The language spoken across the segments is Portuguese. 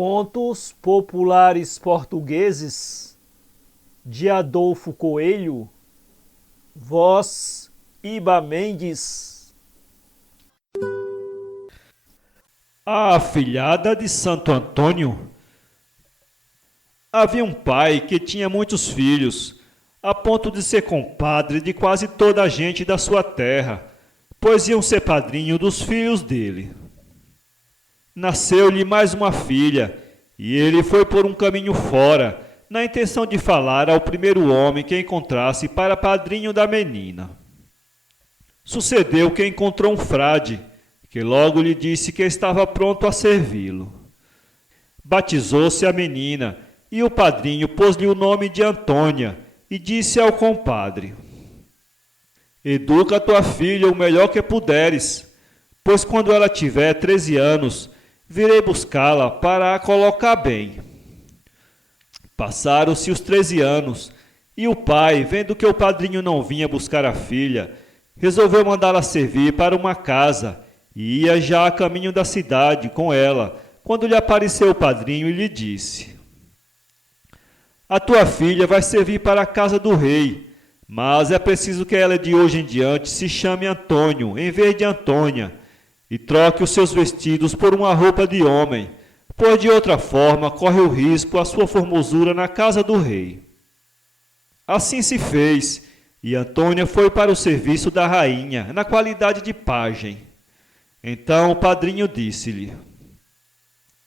Contos populares portugueses de Adolfo Coelho, voz Iba Mendes. A afilhada de Santo Antônio. Havia um pai que tinha muitos filhos, a ponto de ser compadre de quase toda a gente da sua terra, pois iam ser padrinho dos filhos dele. Nasceu-lhe mais uma filha, e ele foi por um caminho fora, na intenção de falar ao primeiro homem que encontrasse para padrinho da menina. Sucedeu que encontrou um frade, que logo lhe disse que estava pronto a servi-lo. Batizou-se a menina, e o padrinho pôs-lhe o nome de Antônia, e disse ao compadre: Educa tua filha o melhor que puderes, pois quando ela tiver 13 anos, virei buscá-la para a colocar bem. Passaram-se os 13 anos, e o pai, vendo que o padrinho não vinha buscar a filha, resolveu mandá-la servir para uma casa, e ia já a caminho da cidade com ela, quando lhe apareceu o padrinho e lhe disse: A tua filha vai servir para a casa do rei, mas é preciso que ela de hoje em diante se chame Antônio, em vez de Antônia, e troque os seus vestidos por uma roupa de homem, pois de outra forma corre o risco a sua formosura na casa do rei. Assim se fez, e Antônia foi para o serviço da rainha, na qualidade de pajem. Então o padrinho disse-lhe: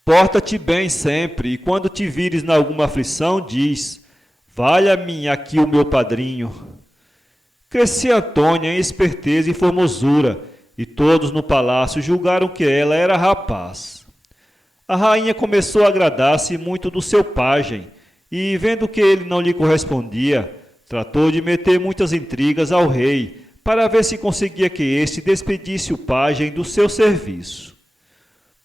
Porta-te bem sempre, e quando te vires em alguma aflição, diz: Valha-me aqui o meu padrinho. Crescia Antônia em esperteza e formosura, e todos no palácio julgaram que ela era rapaz. A rainha começou a agradar-se muito do seu pajem, e, vendo que ele não lhe correspondia, tratou de meter muitas intrigas ao rei, para ver se conseguia que este despedisse o pajem do seu serviço.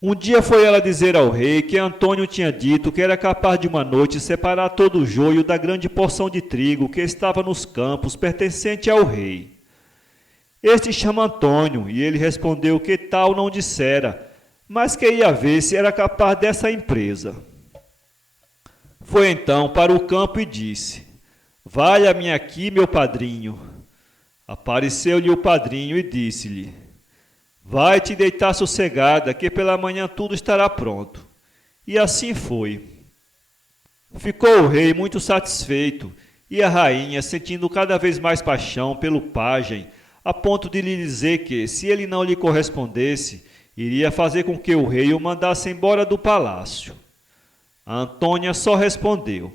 Um dia foi ela dizer ao rei que Antônio tinha dito que era capaz de uma noite separar todo o joio da grande porção de trigo que estava nos campos pertencente ao rei. Este chama Antônio, e ele respondeu que tal não dissera, mas que ia ver se era capaz dessa empresa. Foi então para o campo e disse: Valha-me aqui, meu padrinho. Apareceu-lhe o padrinho e disse-lhe: Vai te deitar sossegada, que pela manhã tudo estará pronto. E assim foi. Ficou o rei muito satisfeito, e a rainha, sentindo cada vez mais paixão pelo pajem, a ponto de lhe dizer que, se ele não lhe correspondesse, iria fazer com que o rei o mandasse embora do palácio. A Antônia só respondeu: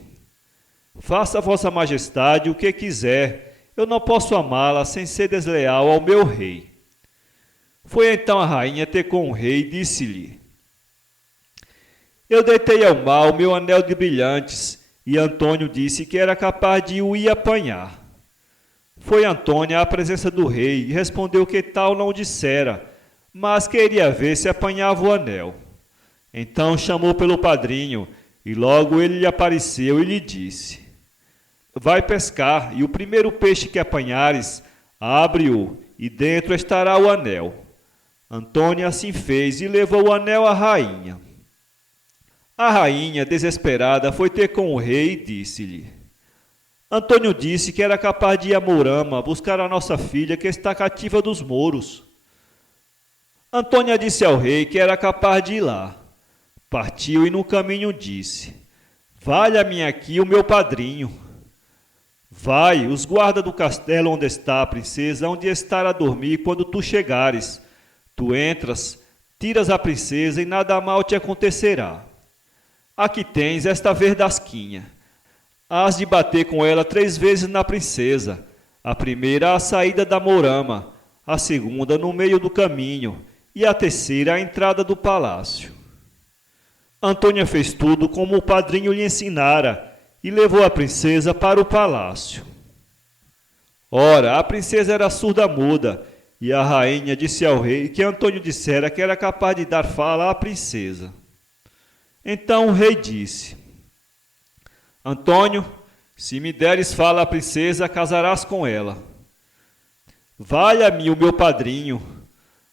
Faça vossa majestade o que quiser, eu não posso amá-la sem ser desleal ao meu rei. Foi então a rainha ter com o rei e disse-lhe: Eu deitei ao mar o meu anel de brilhantes, e Antônio disse que era capaz de o ir apanhar. Foi Antônia à presença do rei e respondeu que tal não dissera, mas queria ver se apanhava o anel. Então chamou pelo padrinho, e logo ele lhe apareceu e lhe disse: Vai pescar, e o primeiro peixe que apanhares, abre-o, e dentro estará o anel. Antônia assim fez e levou o anel à rainha. A rainha, desesperada, foi ter com o rei e disse-lhe: Antônio disse que era capaz de ir a Mourama buscar a nossa filha que está cativa dos mouros. Antônia disse ao rei que era capaz de ir lá. Partiu e no caminho disse: Valha-me aqui o meu padrinho. Vai, os guarda do castelo onde está a princesa, onde estar a dormir quando tu chegares. Tu entras, tiras a princesa e nada mal te acontecerá. Aqui tens esta verdasquinha. Hás de bater com ela 3 vezes na princesa, a primeira à saída da Mourama, a segunda no meio do caminho, e a terceira à entrada do palácio. Antônia fez tudo como o padrinho lhe ensinara, e levou a princesa para o palácio. Ora, a princesa era surda-muda, e a rainha disse ao rei que Antônio dissera que era capaz de dar fala à princesa. Então o rei disse: Antônio, se me deres fala à princesa, casarás com ela. Valha-me o meu padrinho.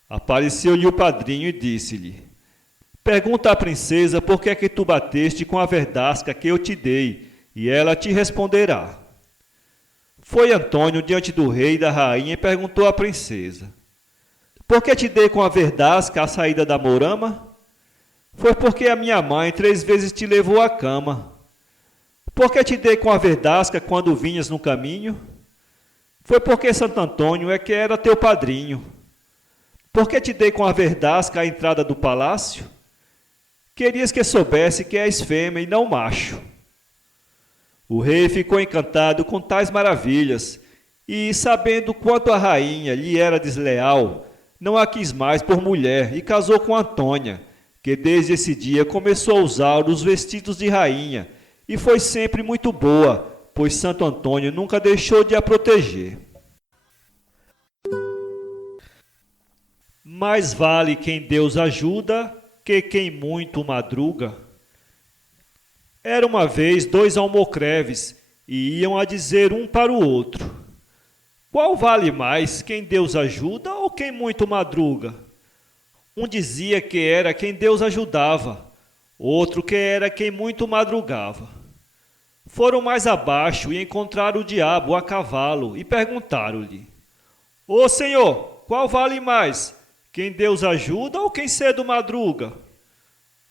Apareceu-lhe o padrinho e disse-lhe: Pergunta à princesa por que é que tu bateste com a verdasca que eu te dei, e ela te responderá. Foi Antônio diante do rei e da rainha e perguntou à princesa: por que te dei com a verdasca a saída da morama? Foi porque a minha mãe 3 vezes te levou à cama. Por que te dei com a verdasca quando vinhas no caminho? Foi porque Santo Antônio é que era teu padrinho. Por que te dei com a verdasca à entrada do palácio? Querias que soubesse que és fêmea e não macho. O rei ficou encantado com tais maravilhas e, sabendo quanto a rainha lhe era desleal, não a quis mais por mulher e casou com Antônia, que desde esse dia começou a usar os vestidos de rainha e foi sempre muito boa, pois Santo Antônio nunca deixou de a proteger. Mais vale quem Deus ajuda que quem muito madruga. Era uma vez 2 almocreves e iam a dizer um para o outro: qual vale mais, quem Deus ajuda ou quem muito madruga? Um dizia que era quem Deus ajudava, outro que era quem muito madrugava. Foram mais abaixo e encontraram o diabo a cavalo e perguntaram-lhe: Ô Senhor, qual vale mais, quem Deus ajuda ou quem cedo madruga?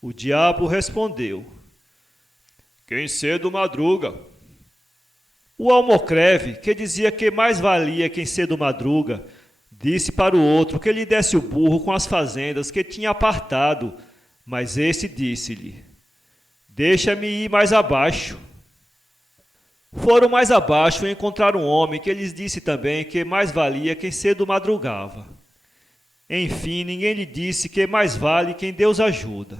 O diabo respondeu: quem cedo madruga. O almocreve, que dizia que mais valia quem cedo madruga, disse para o outro que lhe desse o burro com as fazendas que tinha apartado, mas esse disse-lhe: deixa-me ir mais abaixo. Foram mais abaixo e encontraram um homem que lhes disse também que mais valia quem cedo madrugava. Enfim, ninguém lhe disse que mais vale quem Deus ajuda.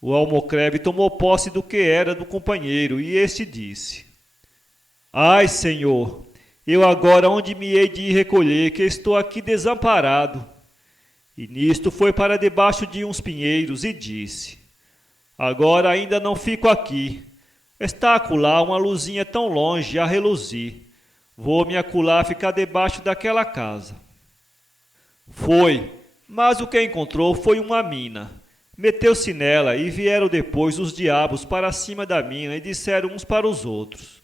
O almocreve tomou posse do que era do companheiro, e este disse: ai, Senhor, eu agora onde me hei de ir recolher, que estou aqui desamparado? E nisto foi para debaixo de uns pinheiros e disse: agora ainda não fico aqui. Está acolá uma luzinha tão longe a reluzir. Vou-me acolá ficar debaixo daquela casa. Foi, mas o que encontrou foi uma mina. Meteu-se nela e vieram depois os diabos para cima da mina e disseram uns para os outros: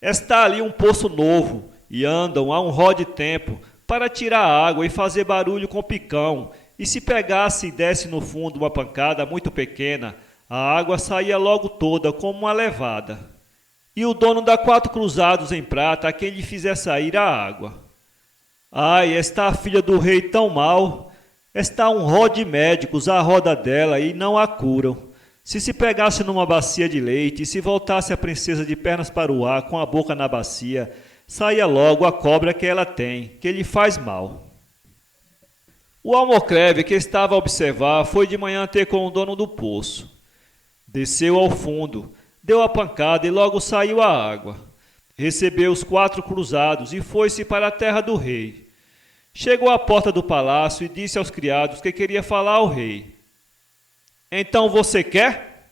está ali um poço novo, e andam há um ró de tempo para tirar água e fazer barulho com picão, e se pegasse e desse no fundo uma pancada muito pequena, a água saía logo toda como uma levada. E o dono dá 4 cruzados em prata a quem lhe fizer sair a água. Ai, está a filha do rei tão mal, está um ró de médicos à roda dela e não a curam. Se pegasse numa bacia de leite e se voltasse a princesa de pernas para o ar com a boca na bacia, saía logo a cobra que ela tem, que lhe faz mal. O almocreve que estava a observar foi de manhã ter com o dono do poço. Desceu ao fundo, deu a pancada e logo saiu a água. Recebeu os 4 cruzados e foi-se para a terra do rei. Chegou à porta do palácio e disse aos criados que queria falar ao rei. Então você quer?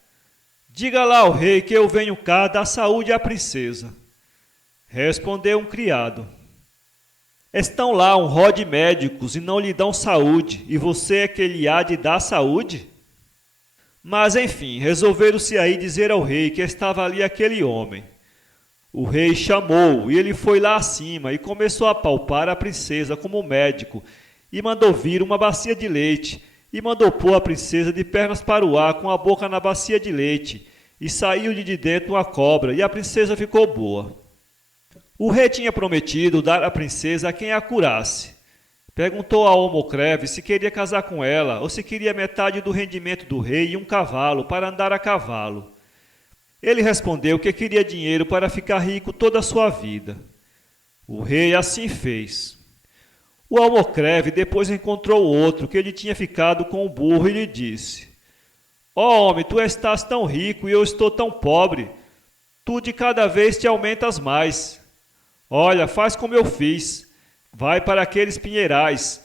Diga lá ao rei que eu venho cá dar saúde à princesa. Respondeu um criado. Estão lá um ró de médicos e não lhe dão saúde, e você é que lhe há de dar saúde? Mas, enfim, resolveram-se aí dizer ao rei que estava ali aquele homem. O rei chamou-o e ele foi lá acima e começou a palpar a princesa como médico e mandou vir uma bacia de leite e mandou pôr a princesa de pernas para o ar com a boca na bacia de leite e saiu-lhe de dentro uma cobra e a princesa ficou boa. O rei tinha prometido dar a princesa a quem a curasse. Perguntou ao almocreve se queria casar com ela ou se queria metade do rendimento do rei e um cavalo para andar a cavalo. Ele respondeu que queria dinheiro para ficar rico toda a sua vida. O rei assim fez. O almocreve depois encontrou outro que ele tinha ficado com o burro e lhe disse: ó homem, tu estás tão rico e eu estou tão pobre. Tu de cada vez te aumentas mais. Olha, faz como eu fiz. Vai para aqueles pinheirais.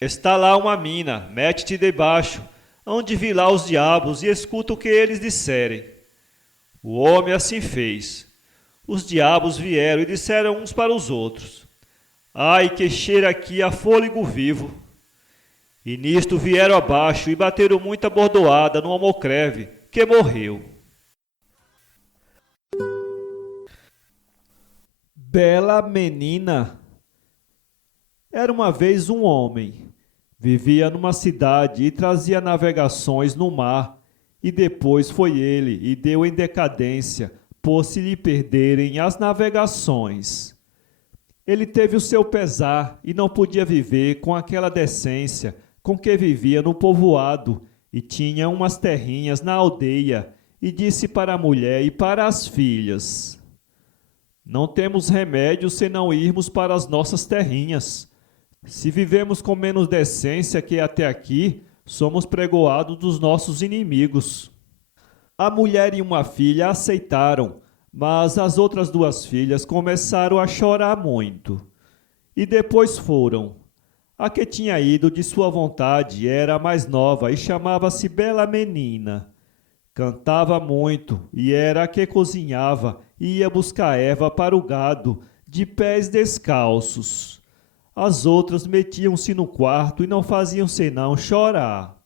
Está lá uma mina, mete-te debaixo, onde vi lá os diabos e escuta o que eles disserem. O homem assim fez. Os diabos vieram e disseram uns para os outros: ai, que cheira aqui a fôlego vivo. E nisto vieram abaixo e bateram muita bordoada no almocreve, que morreu. Bela menina. Era uma vez um homem. Vivia numa cidade e trazia navegações no mar, e depois foi ele e deu em decadência, por se lhe perderem as navegações. Ele teve o seu pesar e não podia viver com aquela decência com que vivia no povoado, e tinha umas terrinhas na aldeia, e disse para a mulher e para as filhas: não temos remédio senão irmos para as nossas terrinhas. Se vivemos com menos decência que até aqui, somos pregoados dos nossos inimigos. A mulher e uma filha aceitaram, mas as outras duas filhas começaram a chorar muito. E depois foram. A que tinha ido de sua vontade era a mais nova e chamava-se Bela Menina. Cantava muito e era a que cozinhava e ia buscar erva para o gado, de pés descalços. As outras metiam-se no quarto e não faziam senão chorar.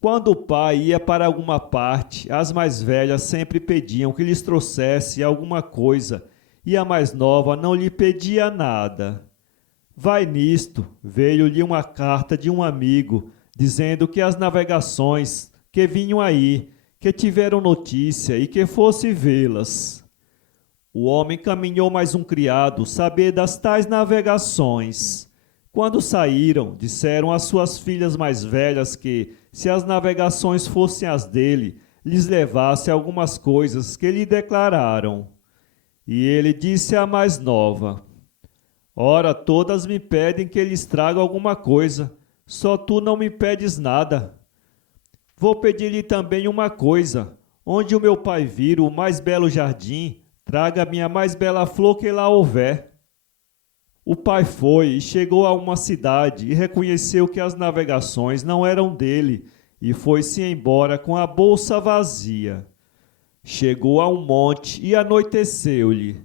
Quando o pai ia para alguma parte, as mais velhas sempre pediam que lhes trouxesse alguma coisa, e a mais nova não lhe pedia nada. Vai nisto, veio-lhe uma carta de um amigo, dizendo que as navegações que vinham aí, que tiveram notícia e que fosse vê-las. O homem caminhou mais um criado, saber das tais navegações. Quando saíram, disseram às suas filhas mais velhas que, se as navegações fossem as dele, lhes levasse algumas coisas que lhe declararam. E ele disse à mais nova: ora, todas me pedem que lhes traga alguma coisa, só tu não me pedes nada. Vou pedir-lhe também uma coisa: onde o meu pai vir o mais belo jardim, traga a minha mais bela flor que lá houver. O pai foi e chegou a uma cidade e reconheceu que as navegações não eram dele, e foi-se embora com a bolsa vazia. Chegou a um monte e anoiteceu-lhe.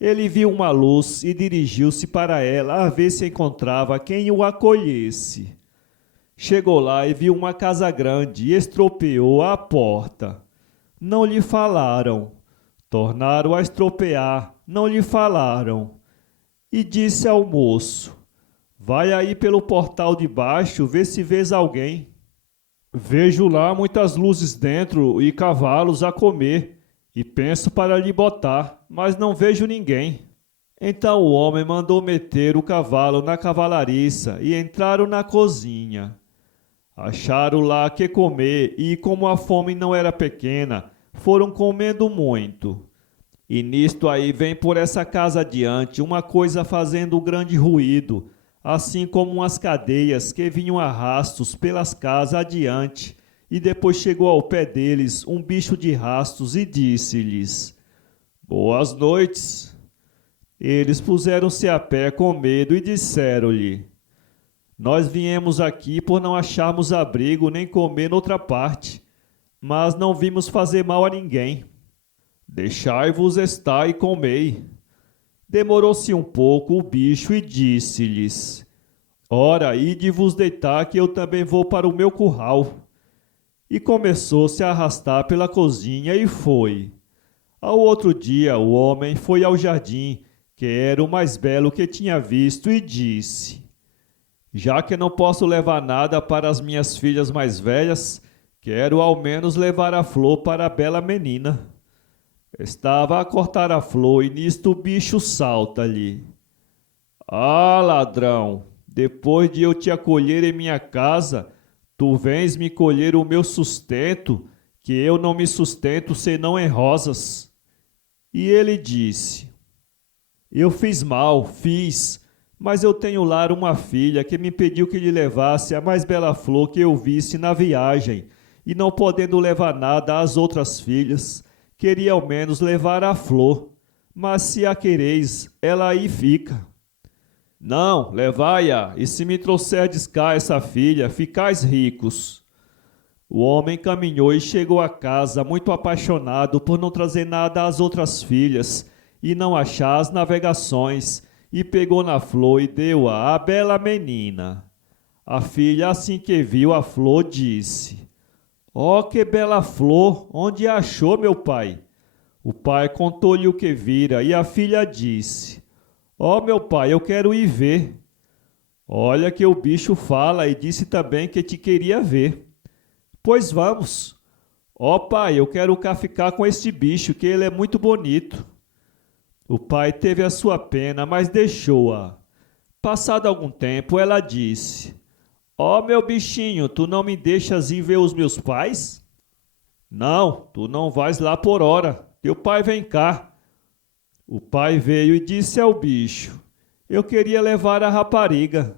Ele viu uma luz e dirigiu-se para ela a ver se encontrava quem o acolhesse. Chegou lá e viu uma casa grande e estropeou a porta. Não lhe falaram. Tornaram a estropear, não lhe falaram. E disse ao moço: vai aí pelo portal de baixo, vê se vês alguém. Vejo lá muitas luzes dentro e cavalos a comer, e penso para lhe botar, mas não vejo ninguém. Então o homem mandou meter o cavalo na cavalariça e entraram na cozinha. Acharam lá que comer e, como a fome não era pequena, foram comendo muito. E nisto aí vem por essa casa adiante uma coisa fazendo grande ruído, assim como umas cadeias que vinham a rastos pelas casas adiante, e depois chegou ao pé deles um bicho de rastos e disse-lhes: boas noites. Eles puseram-se a pé com medo e disseram-lhe: nós viemos aqui por não acharmos abrigo nem comer noutra parte, mas não vimos fazer mal a ninguém. Deixai-vos estar e comei. Demorou-se um pouco o bicho e disse-lhes: ora, ide vos deitar que eu também vou para o meu curral. E começou-se a arrastar pela cozinha e foi. Ao outro dia o homem foi ao jardim, que era o mais belo que tinha visto, e disse: já que não posso levar nada para as minhas filhas mais velhas, quero ao menos levar a flor para a bela menina. Estava a cortar a flor e nisto o bicho salta-lhe: ah, ladrão, depois de eu te acolher em minha casa, tu vens me colher o meu sustento, que eu não me sustento senão em rosas. E ele disse: eu fiz mal, fiz, mas eu tenho lá uma filha que me pediu que lhe levasse a mais bela flor que eu visse na viagem, e não podendo levar nada às outras filhas, queria ao menos levar a flor, mas se a quereis, ela aí fica. Não, levai-a, e se me trouxerdes cá essa filha, ficais ricos. O homem caminhou e chegou a casa muito apaixonado por não trazer nada às outras filhas, e não achar as navegações, e pegou na flor e deu-a à bela menina. A filha, assim que viu a flor, disse: "Ó, que bela flor! Onde a achou, meu pai?" O pai contou-lhe o que vira, e a filha disse: "Ó, meu pai, eu quero ir ver." "Olha que o bicho fala e disse também que te queria ver." "Pois vamos." "Ó, pai, eu quero cá ficar com este bicho, que ele é muito bonito." O pai teve a sua pena, mas deixou-a. Passado algum tempo, ela disse: "Ó, meu bichinho, tu não me deixas ir ver os meus pais?" "Não, tu não vais lá por hora. Teu pai vem cá." O pai veio e disse ao bicho: "Eu queria levar a rapariga."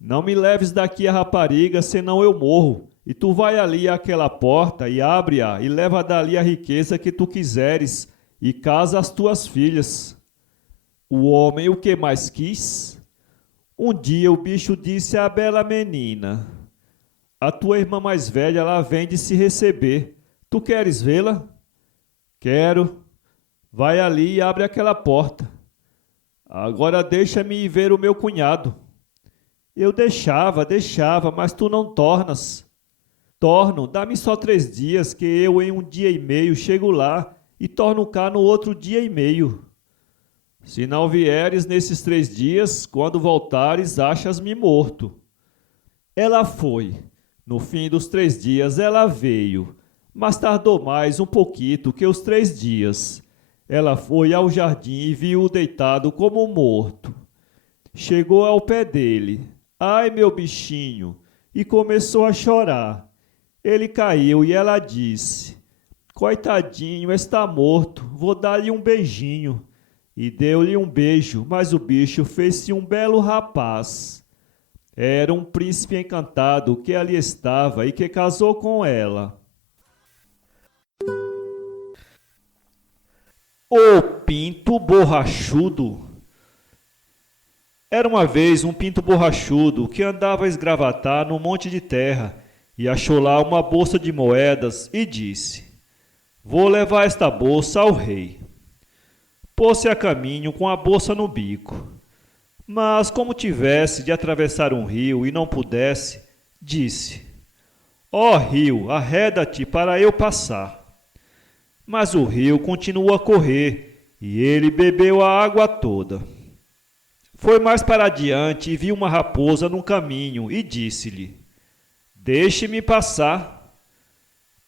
"Não me leves daqui a rapariga, senão eu morro. E tu vai ali àquela porta e abre-a e leva dali a riqueza que tu quiseres e casa as tuas filhas." O homem o que mais quis? Um dia o bicho disse à bela menina: "A tua irmã mais velha lá vem de se receber. Tu queres vê-la?" "Quero." "Vai ali e abre aquela porta." "Agora deixa-me ir ver o meu cunhado." "Eu deixava, mas tu não tornas." "Torno, dá-me só 3 dias, que eu em 1 dia e meio chego lá e torno cá no outro dia e meio." "Se não vieres nesses 3 dias, quando voltares, achas-me morto." Ela foi. No fim dos 3 dias ela veio, mas tardou mais um pouquinho que os 3 dias. Ela foi ao jardim e viu-o deitado como morto. Chegou ao pé dele. "Ai, meu bichinho!" E começou a chorar. Ele caiu e ela disse: "Coitadinho, está morto, vou dar-lhe um beijinho." E deu-lhe um beijo, mas o bicho fez-se um belo rapaz. Era um príncipe encantado que ali estava e que casou com ela. O pinto borrachudo. Era uma vez um pinto borrachudo que andava a esgravatar num monte de terra e achou lá uma bolsa de moedas e disse: "Vou levar esta bolsa ao rei." Pôs-se a caminho com a bolsa no bico. Mas, como tivesse de atravessar um rio e não pudesse, disse: "Ó rio, arreda-te para eu passar." Mas o rio continuou a correr e ele bebeu a água toda. Foi mais para adiante e viu uma raposa no caminho e disse-lhe: "Deixe-me passar."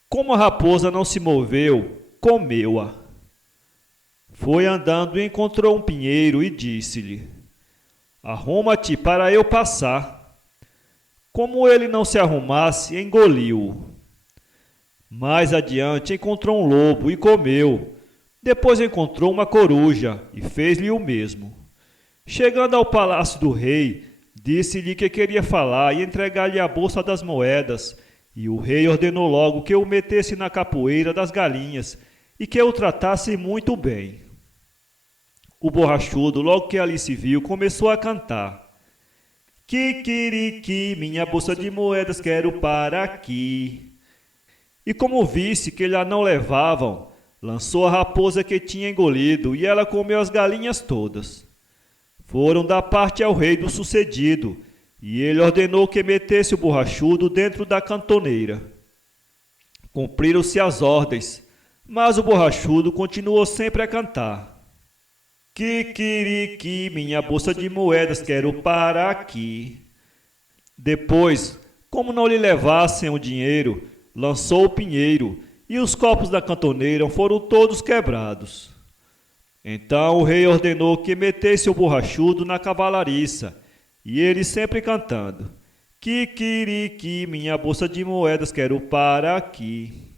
Como a raposa não se moveu, comeu-a. Foi andando e encontrou um pinheiro e disse-lhe: "Arruma-te para eu passar." Como ele não se arrumasse, engoliu-o. Mais adiante encontrou um lobo e comeu. Depois encontrou uma coruja e fez-lhe o mesmo. Chegando ao palácio do rei, disse-lhe que queria falar e entregar-lhe a bolsa das moedas, e o rei ordenou logo que o metesse na capoeira das galinhas e que o tratasse muito bem. O borrachudo, logo que ali se viu, começou a cantar: "Kikiriki, minha bolsa de moedas quero para aqui." E como visse que lá não levavam, lançou a raposa que tinha engolido e ela comeu as galinhas todas. Foram dar parte ao rei do sucedido, e ele ordenou que metesse o borrachudo dentro da cantoneira. Cumpriram-se as ordens, mas o borrachudo continuou sempre a cantar: "Kikiriki, minha bolsa de moedas quero para aqui." Depois, como não lhe levassem o dinheiro, lançou o pinheiro, e os copos da cantoneira foram todos quebrados. Então o rei ordenou que metesse o borrachudo na cavalariça, e ele sempre cantando: "Kikiriki, minha bolsa de moedas quero para aqui."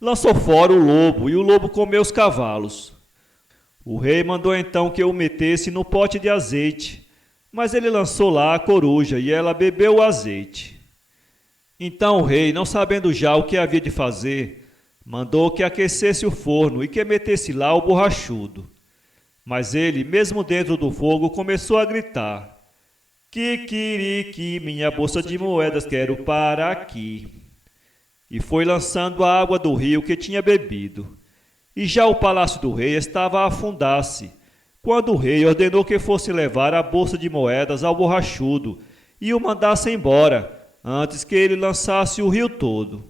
Lançou fora o lobo, e o lobo comeu os cavalos. O rei mandou então que o metesse no pote de azeite, mas ele lançou lá a coruja, e ela bebeu o azeite. Então o rei, não sabendo já o que havia de fazer, mandou que aquecesse o forno e que metesse lá o borrachudo. Mas ele, mesmo dentro do fogo, começou a gritar: "Kikiriki, minha bolsa de moedas quero para aqui." E foi lançando a água do rio que tinha bebido. E já o palácio do rei estava a afundar-se, quando o rei ordenou que fosse levar a bolsa de moedas ao borrachudo e o mandasse embora, antes que ele lançasse o rio todo.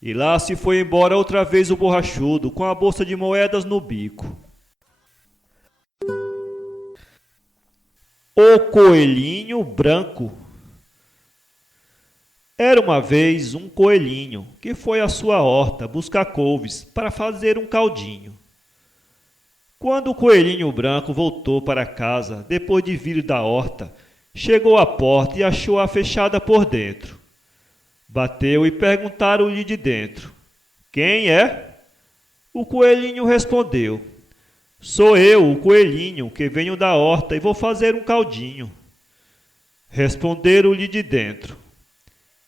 E lá se foi embora outra vez o borrachudo, com a bolsa de moedas no bico. O coelhinho branco. Era uma vez um coelhinho que foi à sua horta buscar couves para fazer um caldinho. Quando o coelhinho branco voltou para casa, depois de vir da horta, chegou à porta e achou-a fechada por dentro. Bateu e perguntaram-lhe de dentro: "Quem é?" O coelhinho respondeu: "Sou eu, o coelhinho, que venho da horta e vou fazer um caldinho." Responderam-lhe de dentro: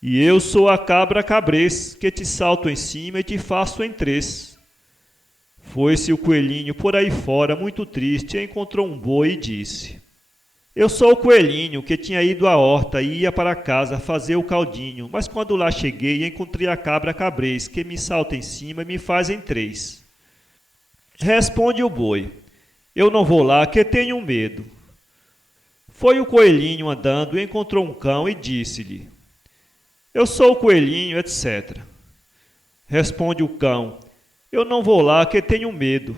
"E eu sou a cabra cabrez, que te salto em cima e te faço em três." Foi-se o coelhinho por aí fora, muito triste, e encontrou um boi e disse: "Eu sou o coelhinho que tinha ido à horta e ia para casa fazer o caldinho, mas quando lá cheguei, encontrei a cabra cabrez, que me salta em cima e me faz em três." Responde o boi: "Eu não vou lá, que tenho medo." Foi o coelhinho andando e encontrou um cão e disse-lhe: "Eu sou o coelhinho, etc." Responde o cão: "Eu não vou lá, que tenho medo."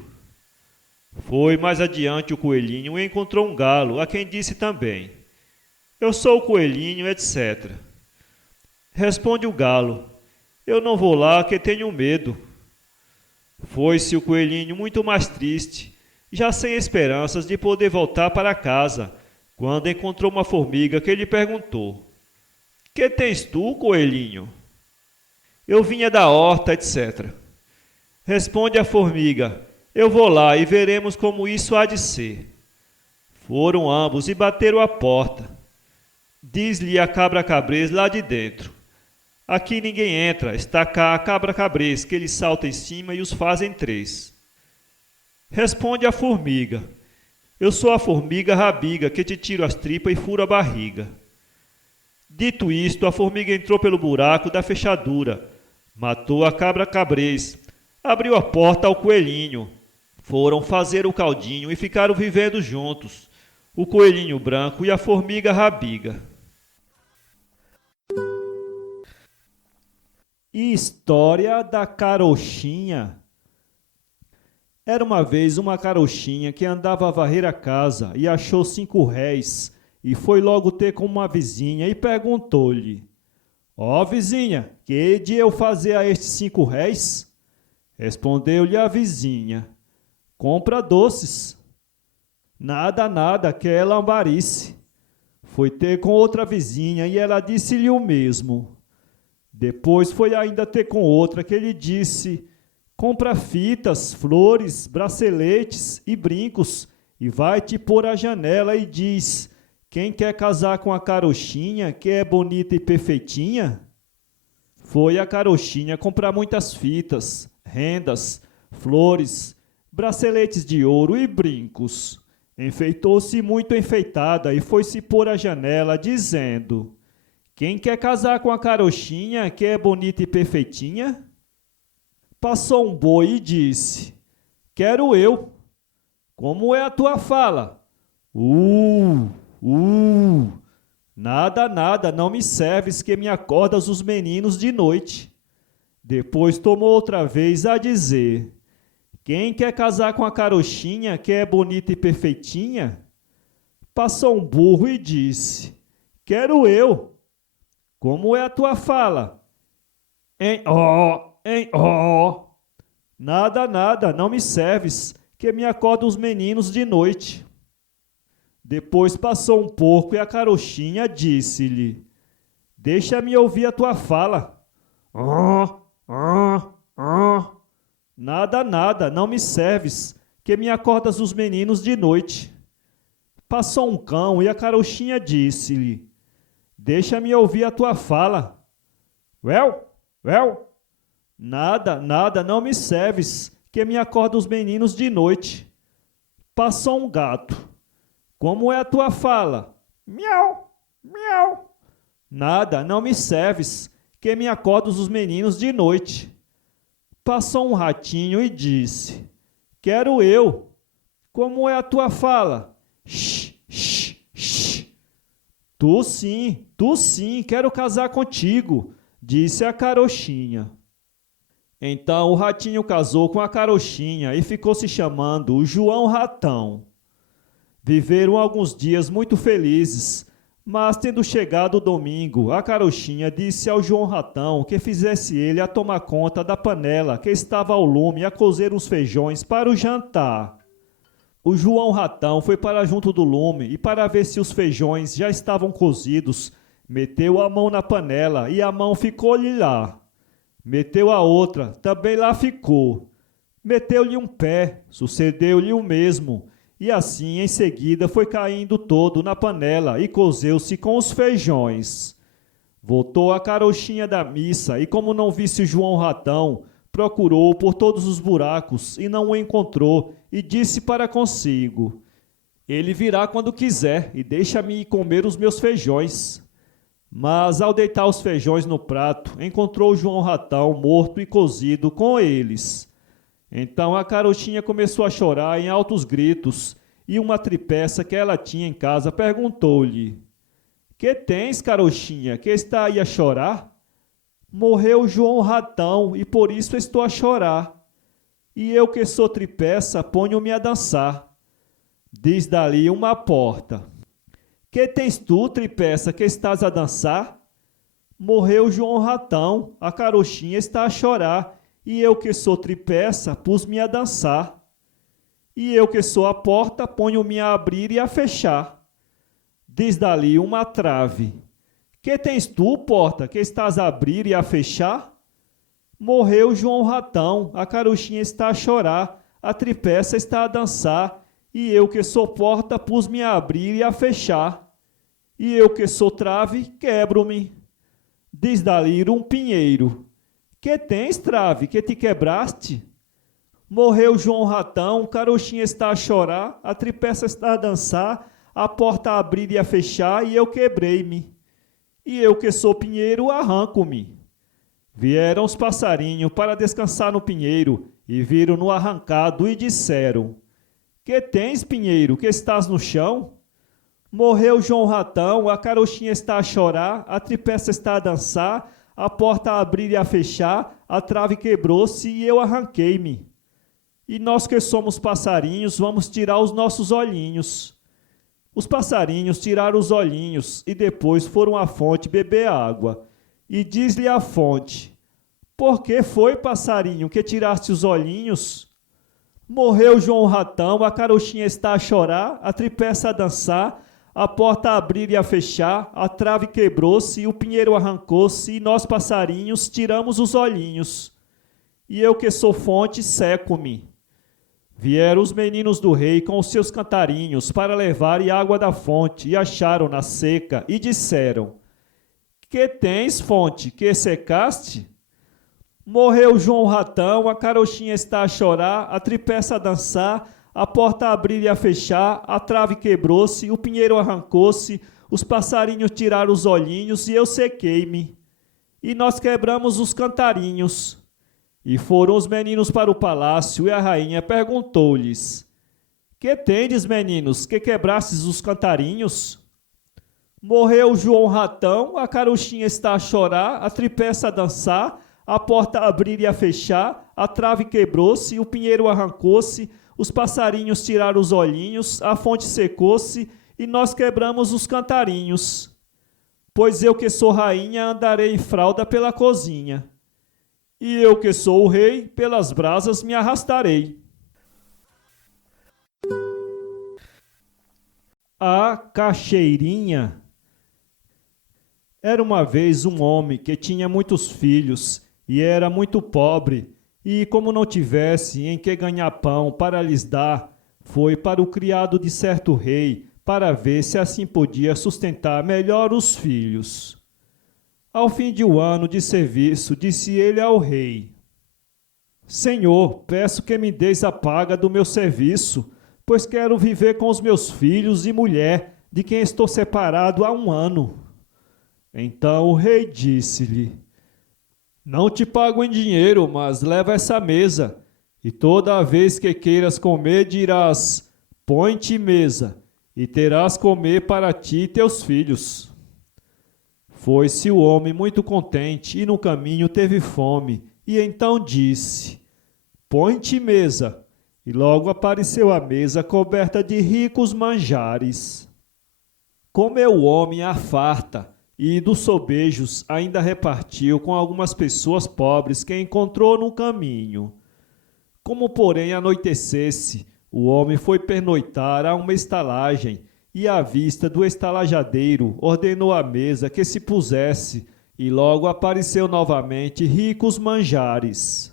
Foi mais adiante o coelhinho e encontrou um galo, a quem disse também: "Eu sou o coelhinho, etc." Responde o galo: "Eu não vou lá, que tenho medo." Foi-se o coelhinho muito mais triste, já sem esperanças de poder voltar para casa, quando encontrou uma formiga que lhe perguntou: "Que tens tu, coelhinho?" "Eu vinha da horta, etc." Responde a formiga: "Eu vou lá e veremos como isso há de ser." Foram ambos e bateram à porta. Diz-lhe a cabra cabrez lá de dentro: "Aqui ninguém entra, está cá a cabra cabrez, que eles salta em cima e os fazem três." Responde a formiga: "Eu sou a formiga rabiga, que te tiro as tripas e furo a barriga." Dito isto, a formiga entrou pelo buraco da fechadura, matou a cabra cabrez, abriu a porta ao coelhinho. Foram fazer o caldinho e ficaram vivendo juntos, o coelhinho branco e a formiga rabiga. História da carochinha. Era uma vez uma carochinha que andava a varrer a casa e achou 5 réis e foi logo ter com uma vizinha e perguntou-lhe: "Ó vizinha, que hei de eu fazer a estes 5 réis?" Respondeu-lhe a vizinha: "Compra doces." "Nada, nada, que é lambarice." Foi ter com outra vizinha e ela disse-lhe o mesmo. Depois foi ainda ter com outra que lhe disse: "Compra fitas, flores, braceletes e brincos e vai-te pôr à janela e diz: 'Quem quer casar com a carochinha, que é bonita e perfeitinha?'" Foi a carochinha comprar muitas fitas, rendas, flores, braceletes de ouro e brincos. Enfeitou-se muito enfeitada e foi-se pôr à janela, dizendo: "Quem quer casar com a carochinha, que é bonita e perfeitinha?" Passou um boi e disse: "Quero eu." "Como é a tua fala?" Uh, nada, nada, não me serves, que me acordas os meninos de noite." Depois tomou outra vez a dizer: "Quem quer casar com a carochinha, que é bonita e perfeitinha?" Passou um burro e disse: "Quero eu." "Como é a tua fala?" Em ó. Nada, nada, não me serves, que me acorda os meninos de noite." Depois passou um porco e a carochinha disse-lhe: "Deixa-me ouvir a tua fala." Nada, nada, não me serves, que me acordas os meninos de noite." Passou um cão e a carochinha disse-lhe: "Deixa-me ouvir a tua fala." Well. Nada, nada, não me serves, que me acorda os meninos de noite." Passou um gato: "Como é a tua fala?" Miau. Nada, não me serves, que me acorda os meninos de noite." Passou um ratinho e disse: "Quero eu." Como é a tua fala? Shh, shh, shh. Tu sim, quero casar contigo, disse a carochinha. Então o ratinho casou com a carochinha e ficou se chamando o João Ratão. Viveram alguns dias muito felizes, mas tendo chegado o domingo, a carochinha disse ao João Ratão que fizesse ele a tomar conta da panela que estava ao lume a cozer os feijões para o jantar. O João Ratão foi para junto do lume e, para ver se os feijões já estavam cozidos, meteu a mão na panela e a mão ficou-lhe lá. Meteu a outra, também lá ficou. Meteu-lhe um pé, sucedeu-lhe o mesmo, e assim em seguida foi caindo todo na panela e cozeu-se com os feijões. Voltou a carochinha da missa e, como não visse o João Ratão, procurou por todos os buracos e não o encontrou e disse para consigo: ele virá quando quiser e deixa-me ir comer os meus feijões. Mas ao deitar os feijões no prato, encontrou o João Ratão morto e cozido com eles. Então a carochinha começou a chorar em altos gritos e uma tripeça que ela tinha em casa perguntou-lhe: que tens, carochinha, que está aí a chorar? Morreu o João Ratão e por isso estou a chorar. E eu que sou tripeça ponho-me a dançar. Diz dali uma porta: que tens tu, tripeça, que estás a dançar? Morreu o João Ratão, a carochinha está a chorar, e eu que sou tripeça pus-me a dançar. E eu que sou a porta ponho-me a abrir e a fechar. Diz dali uma trave: que tens tu, porta, que estás a abrir e a fechar? Morreu João Ratão, a carochinha está a chorar, a tripeça está a dançar, e eu que sou porta pus-me a abrir e a fechar. E eu que sou trave, quebro-me. Diz dali um pinheiro: que tens, trave, que te quebraste? Morreu João Ratão, carochinha está a chorar, a tripeça está a dançar, a porta a abrir e a fechar, e eu quebrei-me. E eu que sou pinheiro, arranco-me. Vieram os passarinhos para descansar no pinheiro, e viram-no arrancado e disseram: que tens, pinheiro, que estás no chão? Morreu João Ratão, a carochinha está a chorar, a tripeça está a dançar, a porta a abrir e a fechar, a trave quebrou-se e eu arranquei-me. E nós que somos passarinhos, vamos tirar os nossos olhinhos. Os passarinhos tiraram os olhinhos e depois foram à fonte beber água. E diz-lhe a fonte: por que foi, passarinho, que tiraste os olhinhos? Morreu João Ratão, a carochinha está a chorar, a tripeça a dançar, a porta a abrir e a fechar, a trave quebrou-se e o pinheiro arrancou-se, e nós, passarinhos, tiramos os olhinhos. E eu que sou fonte, seco-me. Vieram os meninos do rei com os seus cantarinhos para levarem água da fonte, e acharam-na seca, e disseram: que tens, fonte, que secaste? Morreu João Ratão, a carochinha está a chorar, a tripeça a dançar, a porta a abrir e a fechar, a trave quebrou-se, o pinheiro arrancou-se, os passarinhos tiraram os olhinhos e eu sequei-me. E nós quebramos os cantarinhos. E foram os meninos para o palácio e a rainha perguntou-lhes: que tendes, meninos, que quebrastes os cantarinhos? Morreu João Ratão, a carochinha está a chorar, a tripeça a dançar, a porta a abrir e a fechar, a trave quebrou-se, o pinheiro arrancou-se, os passarinhos tiraram os olhinhos, a fonte secou-se e nós quebramos os cantarinhos. Pois eu que sou rainha andarei em fralda pela cozinha. E eu que sou o rei, pelas brasas me arrastarei. A Caixeirinha. Era uma vez um homem que tinha muitos filhos e era muito pobre, e como não tivesse em que ganhar pão para lhes dar, foi para o criado de certo rei, para ver se assim podia sustentar melhor os filhos. Ao fim de um ano de serviço, disse ele ao rei: Senhor, peço que me deis a paga do meu serviço, pois quero viver com os meus filhos e mulher, de quem estou separado há um ano. Então o rei disse-lhe: Não te pago em dinheiro, mas leva essa mesa, e toda vez que queiras comer dirás: põe-te mesa, e terás comer para ti e teus filhos. Foi-se o homem muito contente, e no caminho teve fome, e então disse: põe-te mesa. E logo apareceu a mesa coberta de ricos manjares. Comeu o homem à farta, e dos sobejos ainda repartiu com algumas pessoas pobres que encontrou no caminho. Como, porém, anoitecesse, o homem foi pernoitar a uma estalagem, e à vista do estalajadeiro ordenou à mesa que se pusesse, e logo apareceu novamente ricos manjares.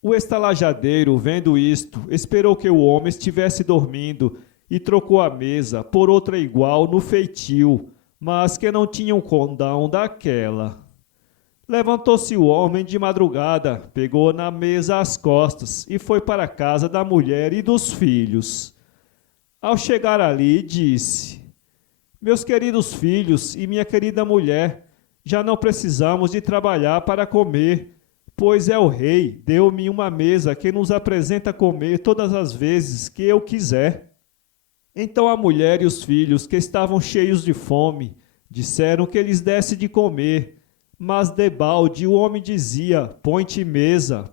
O estalajadeiro, vendo isto, esperou que o homem estivesse dormindo e trocou a mesa por outra igual no feitio, mas que não tinha um condão daquela. Levantou-se o homem de madrugada, pegou na mesa as costas e foi para a casa da mulher e dos filhos. Ao chegar ali, disse: meus queridos filhos e minha querida mulher, já não precisamos de trabalhar para comer, pois é o rei, deu-me uma mesa que nos apresenta comer todas as vezes que eu quiser. Então a mulher e os filhos, que estavam cheios de fome, disseram que lhes desse de comer, mas debalde o homem dizia: põe-te mesa,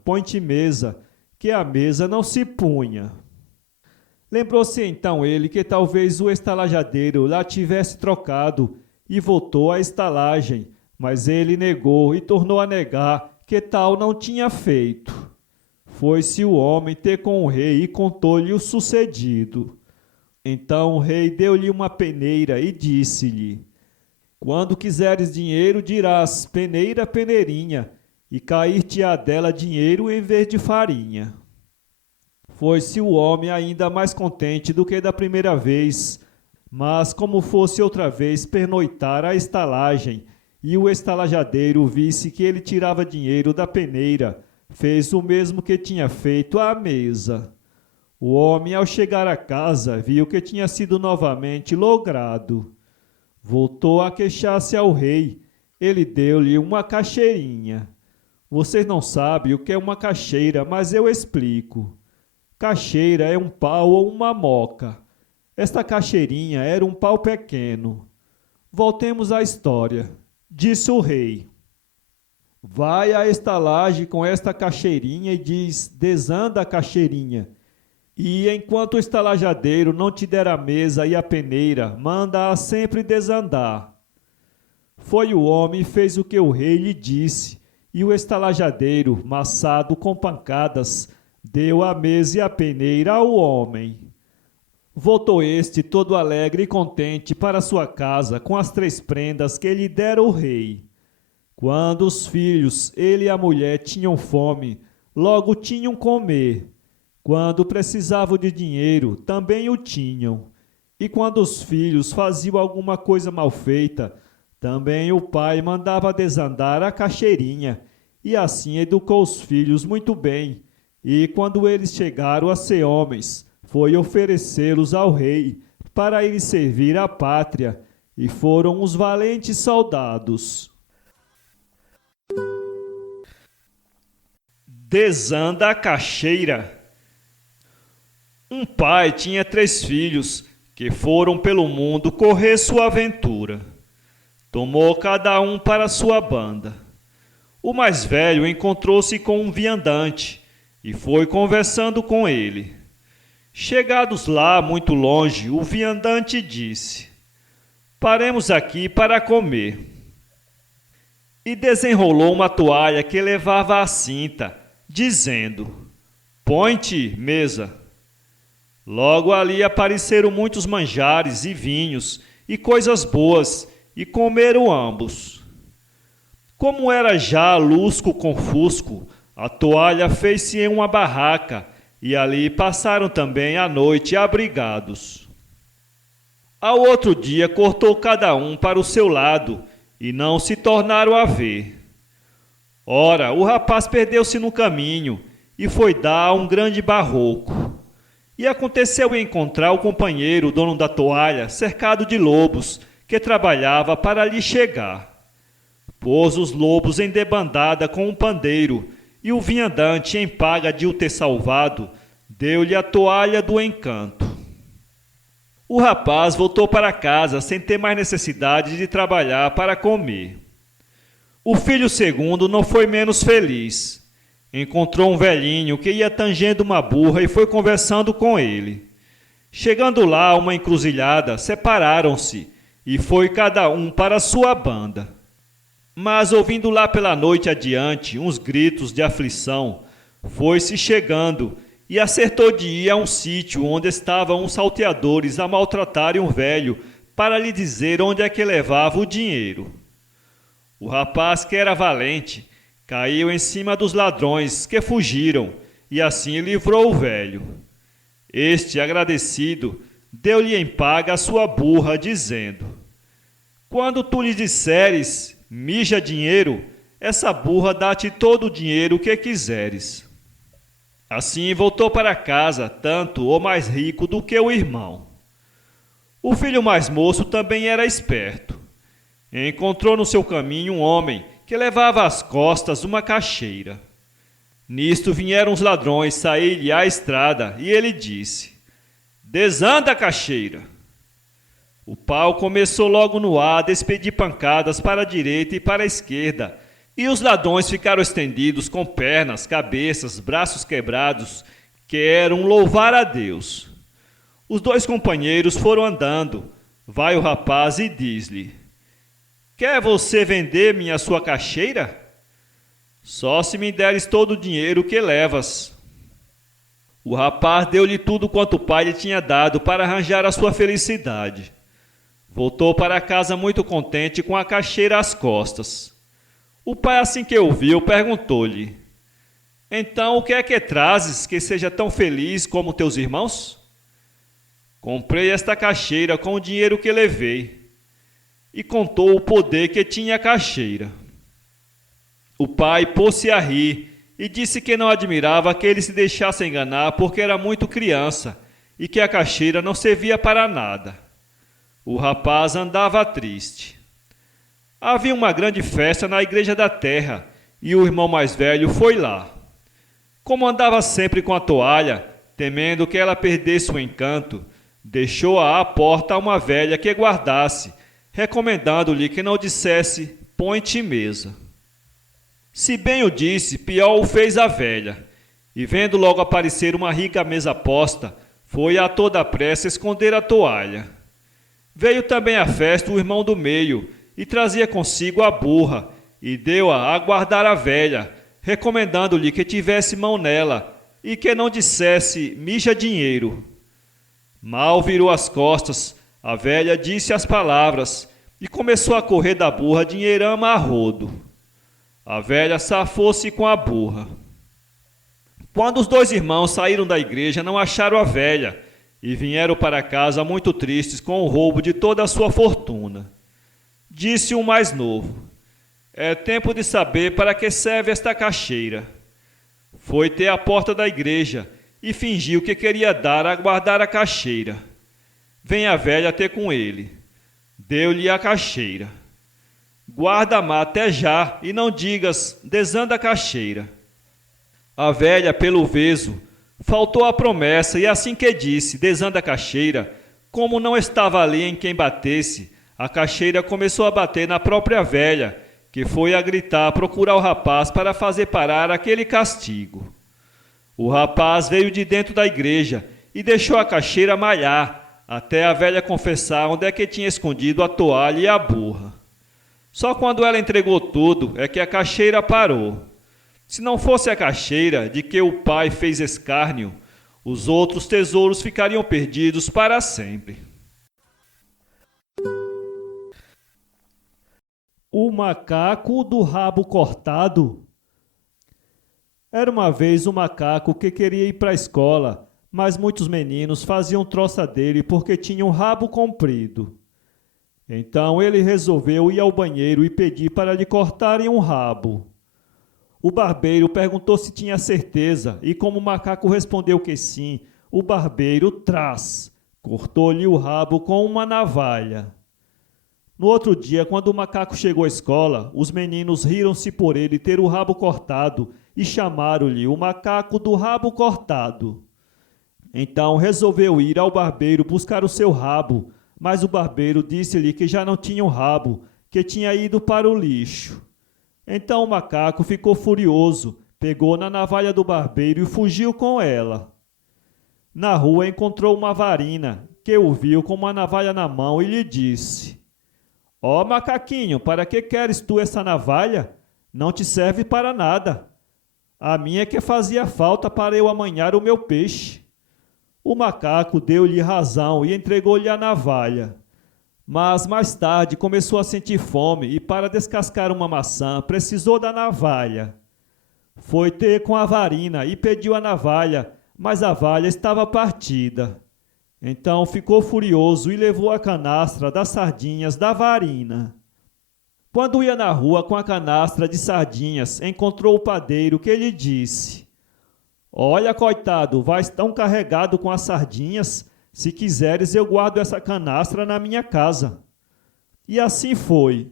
que a mesa não se punha. Lembrou-se então ele que talvez o estalajadeiro lá tivesse trocado e voltou à estalagem, mas ele negou e tornou a negar que tal não tinha feito. Foi-se o homem ter com o rei e contou-lhe o sucedido. Então o rei deu-lhe uma peneira e disse-lhe: quando quiseres dinheiro, dirás: peneira, peneirinha, e cair-te-á dela dinheiro em vez de farinha. Foi-se o homem ainda mais contente do que da primeira vez, mas como fosse outra vez pernoitar a estalagem, e o estalajadeiro visse que ele tirava dinheiro da peneira, fez o mesmo que tinha feito à mesa. O homem, ao chegar à casa, viu que tinha sido novamente logrado. Voltou a queixar-se ao rei. Ele deu-lhe uma caixeirinha. Vocês não sabem o que é uma caixeira, mas eu explico. Caixeira é um pau ou uma moca. Esta caixeirinha era um pau pequeno. Voltemos à história. Disse o rei: vai à estalagem com esta caixeirinha e diz: desanda a caixeirinha. E enquanto o estalajadeiro não te der a mesa e a peneira, manda-a sempre desandar. Foi o homem e fez o que o rei lhe disse, e o estalajadeiro, maçado com pancadas, deu a mesa e a peneira ao homem. Voltou este todo alegre e contente para sua casa com as 3 prendas que lhe dera o rei. Quando os filhos, ele e a mulher, tinham fome, logo tinham comer. Quando precisavam de dinheiro, também o tinham. E quando os filhos faziam alguma coisa mal feita, também o pai mandava desandar a caixeirinha, e assim educou os filhos muito bem. E quando eles chegaram a ser homens, foi oferecê-los ao rei, para ele servir a pátria, e foram os valentes soldados. Desanda a caixeira. Um pai tinha 3 filhos que foram pelo mundo correr sua aventura. Tomou cada um para sua banda. O mais velho encontrou-se com um viandante e foi conversando com ele. Chegados lá, muito longe, o viandante disse: paremos aqui para comer. E desenrolou uma toalha que levava à cinta, dizendo: põe-te mesa. Logo ali apareceram muitos manjares e vinhos e coisas boas, e comeram ambos. Como era já lusco com fusco, a toalha fez-se em uma barraca, e ali passaram também a noite abrigados. Ao outro dia cortou cada um para o seu lado, e não se tornaram a ver. Ora, o rapaz perdeu-se no caminho, e foi dar a um grande barroco. E aconteceu encontrar o companheiro, o dono da toalha, cercado de lobos, que trabalhava para lhe chegar. Pôs os lobos em debandada com um pandeiro, e o viandante, em paga de o ter salvado, deu-lhe a toalha do encanto. O rapaz voltou para casa sem ter mais necessidade de trabalhar para comer. O filho segundo não foi menos feliz. Encontrou um velhinho que ia tangendo uma burra e foi conversando com ele. Chegando lá a uma encruzilhada, separaram-se e foi cada um para a sua banda. Mas ouvindo lá pela noite adiante uns gritos de aflição, foi-se chegando e acertou de ir a um sítio onde estavam uns salteadores a maltratarem um velho para lhe dizer onde é que levava o dinheiro. O rapaz, que era valente, caiu em cima dos ladrões, que fugiram, e assim livrou o velho. Este, agradecido, deu-lhe em paga a sua burra, dizendo: quando tu lhe disseres, mija dinheiro, essa burra dá-te todo o dinheiro que quiseres. Assim voltou para casa, tanto ou mais rico do que o irmão. O filho mais moço também era esperto. Encontrou no seu caminho um homem que levava às costas uma caixeira. Nisto vieram os ladrões sair-lhe à estrada e ele disse: desanda a caixeira. O pau começou logo no ar a despedir pancadas para a direita e para a esquerda, e os ladrões ficaram estendidos com pernas, cabeças, braços quebrados, que eram louvar a Deus. Os dois companheiros foram andando. Vai o rapaz e diz-lhe: quer você vender-me a sua caixeira? Só se me deres todo o dinheiro que levas. O rapaz deu-lhe tudo quanto o pai lhe tinha dado para arranjar a sua felicidade. Voltou para casa muito contente com a caixeira às costas. O pai, assim que o viu, perguntou-lhe: então o que é que trazes que seja tão feliz como teus irmãos? Comprei esta caixeira com o dinheiro que levei. E contou o poder que tinha a caixeira. O pai pôs-se a rir e disse que não admirava que ele se deixasse enganar porque era muito criança e que a caixeira não servia para nada. O rapaz andava triste. Havia uma grande festa na igreja da terra e o irmão mais velho foi lá. Como andava sempre com a toalha, temendo que ela perdesse o encanto, deixou-a à porta a uma velha que guardasse, recomendando-lhe que não dissesse: põe-te mesa. Se bem o disse, pior o fez a velha, e vendo logo aparecer uma rica mesa posta, foi a toda pressa esconder a toalha. Veio também à festa o irmão do meio, e trazia consigo a burra, e deu-a a guardar a velha, recomendando-lhe que tivesse mão nela, e que não dissesse: mija dinheiro. Mal virou as costas, a velha disse as palavras, e começou a correr da burra dinheirama a rodo. A velha safou-se com a burra. Quando os dois irmãos saíram da igreja, não acharam a velha, e vieram para casa muito tristes com o roubo de toda a sua fortuna. Disse o mais novo: é tempo de saber para que serve esta caixeira. Foi ter a porta da igreja e fingiu que queria dar a guardar a caixeira. Vem a velha ter com ele. Deu-lhe a caixeira. Guarda-ma até já e não digas: desanda a caixeira. A velha, pelo veso, faltou a promessa e assim que disse: desanda a caixeira, como não estava ali em quem batesse, a caixeira começou a bater na própria velha, que foi a gritar, procurar o rapaz para fazer parar aquele castigo. O rapaz veio de dentro da igreja e deixou a caixeira malhar, até a velha confessar onde é que tinha escondido a toalha e a burra. Só quando ela entregou tudo é que a caixeira parou. Se não fosse a caixeira de que o pai fez escárnio, os outros tesouros ficariam perdidos para sempre. O macaco do rabo cortado. Era uma vez um macaco que queria ir para a escola, mas muitos meninos faziam troça dele porque tinha um rabo comprido. Então ele resolveu ir ao banheiro e pedir para lhe cortarem um rabo. O barbeiro perguntou se tinha certeza, e como o macaco respondeu que sim, o barbeiro, cortou-lhe o rabo com uma navalha. No outro dia, quando o macaco chegou à escola, os meninos riram-se por ele ter o rabo cortado e chamaram-lhe o macaco do rabo cortado. Então resolveu ir ao barbeiro buscar o seu rabo, mas o barbeiro disse-lhe que já não tinha o rabo, que tinha ido para o lixo. Então o macaco ficou furioso, pegou na navalha do barbeiro e fugiu com ela. Na rua encontrou uma varina, que o viu com uma navalha na mão e lhe disse: Ó macaquinho, para que queres tu essa navalha? Não te serve para nada. A minha é que fazia falta para eu amanhar o meu peixe. O macaco deu-lhe razão e entregou-lhe a navalha. Mas mais tarde começou a sentir fome e, para descascar uma maçã, precisou da navalha. Foi ter com a varina e pediu a navalha, mas a valha estava partida. Então ficou furioso e levou a canastra das sardinhas da varina. Quando ia na rua com a canastra de sardinhas, encontrou o padeiro, que lhe disse: Olha, coitado, vais tão carregado com as sardinhas, se quiseres eu guardo essa canastra na minha casa. E assim foi.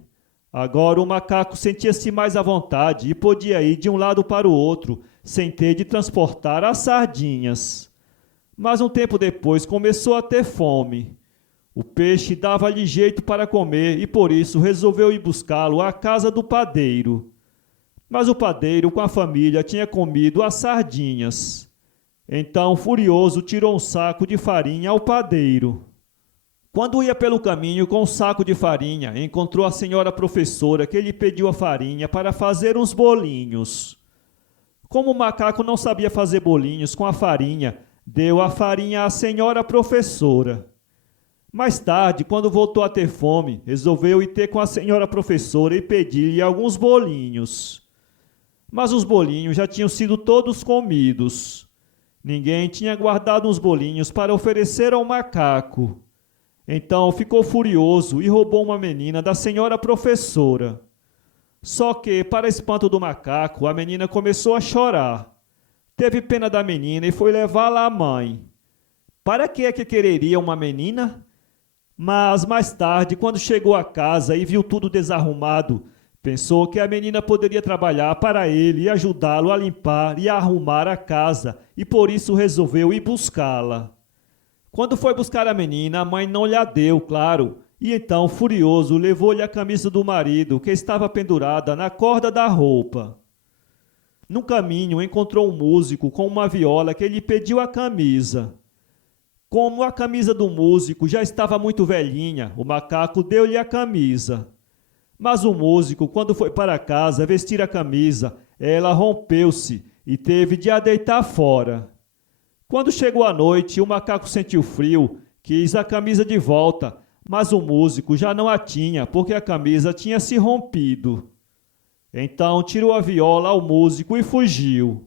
Agora o macaco sentia-se mais à vontade e podia ir de um lado para o outro, sem ter de transportar as sardinhas. Mas um tempo depois começou a ter fome. O peixe dava-lhe jeito para comer e por isso resolveu ir buscá-lo à casa do padeiro. Mas o padeiro com a família tinha comido as sardinhas. Então, furioso, tirou um saco de farinha ao padeiro. Quando ia pelo caminho com um saco de farinha, encontrou a senhora professora, que lhe pediu a farinha para fazer uns bolinhos. Como o macaco não sabia fazer bolinhos com a farinha, deu a farinha à senhora professora. Mais tarde, quando voltou a ter fome, resolveu ir ter com a senhora professora e pedir-lhe alguns bolinhos. Mas os bolinhos já tinham sido todos comidos. Ninguém tinha guardado uns bolinhos para oferecer ao macaco. Então ficou furioso e roubou uma menina da senhora professora. Só que, para espanto do macaco, a menina começou a chorar. Teve pena da menina e foi levá-la à mãe. Para que é que quereria uma menina? Mas mais tarde, quando chegou a casa e viu tudo desarrumado, pensou que a menina poderia trabalhar para ele e ajudá-lo a limpar e a arrumar a casa, e por isso resolveu ir buscá-la. Quando foi buscar a menina, a mãe não lhe a deu, claro, e então, furioso, levou-lhe a camisa do marido, que estava pendurada na corda da roupa. No caminho, encontrou um músico com uma viola que lhe pediu a camisa. Como a camisa do músico já estava muito velhinha, o macaco deu-lhe a camisa. Mas o músico, quando foi para casa vestir a camisa, ela rompeu-se e teve de a deitar fora. Quando chegou a noite, o macaco sentiu frio, quis a camisa de volta, mas o músico já não a tinha, porque a camisa tinha se rompido. Então tirou a viola ao músico e fugiu.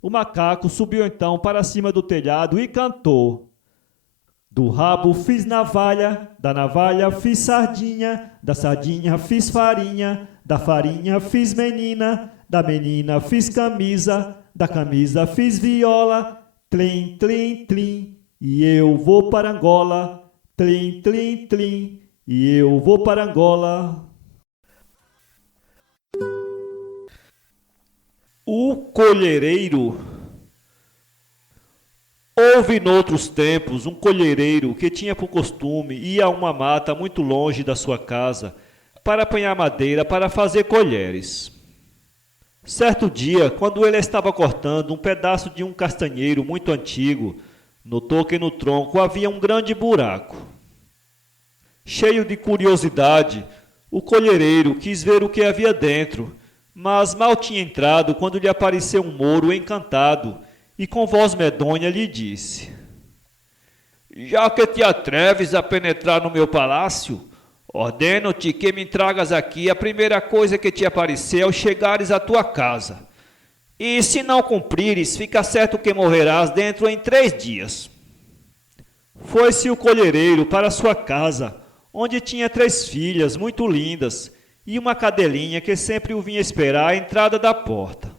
O macaco subiu então para cima do telhado e cantou: Do rabo fiz navalha, da navalha fiz sardinha, da sardinha fiz farinha, da farinha fiz menina, da menina fiz camisa, da camisa fiz viola, tlim, tlim, tlim, e eu vou para Angola, tlim, tlim, tlim, e eu vou para Angola. O colhereiro. Houve noutros tempos um colhereiro que tinha por costume ir a uma mata muito longe da sua casa para apanhar madeira para fazer colheres. Certo dia, quando ele estava cortando um pedaço de um castanheiro muito antigo, notou que no tronco havia um grande buraco. Cheio de curiosidade, o colhereiro quis ver o que havia dentro, mas mal tinha entrado quando lhe apareceu um mouro encantado e com voz medonha lhe disse: Já que te atreves a penetrar no meu palácio, ordeno-te que me tragas aqui a primeira coisa que te aparecer ao chegares à tua casa. E se não cumprires, fica certo que morrerás dentro em 3 dias. Foi-se o colhereiro para sua casa, onde tinha 3 filhas muito lindas, e uma cadelinha que sempre o vinha esperar à entrada da porta.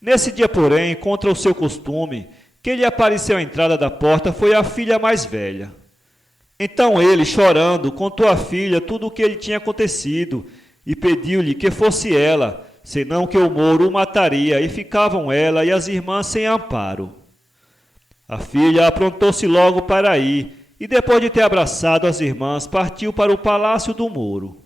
Nesse dia, porém, contra o seu costume, quem lhe apareceu à entrada da porta foi a filha mais velha. Então ele, chorando, contou à filha tudo o que lhe tinha acontecido e pediu-lhe que fosse ela, senão que o mouro o mataria, e ficavam ela e as irmãs sem amparo. A filha aprontou-se logo para ir, e depois de ter abraçado as irmãs, partiu para o palácio do Moro.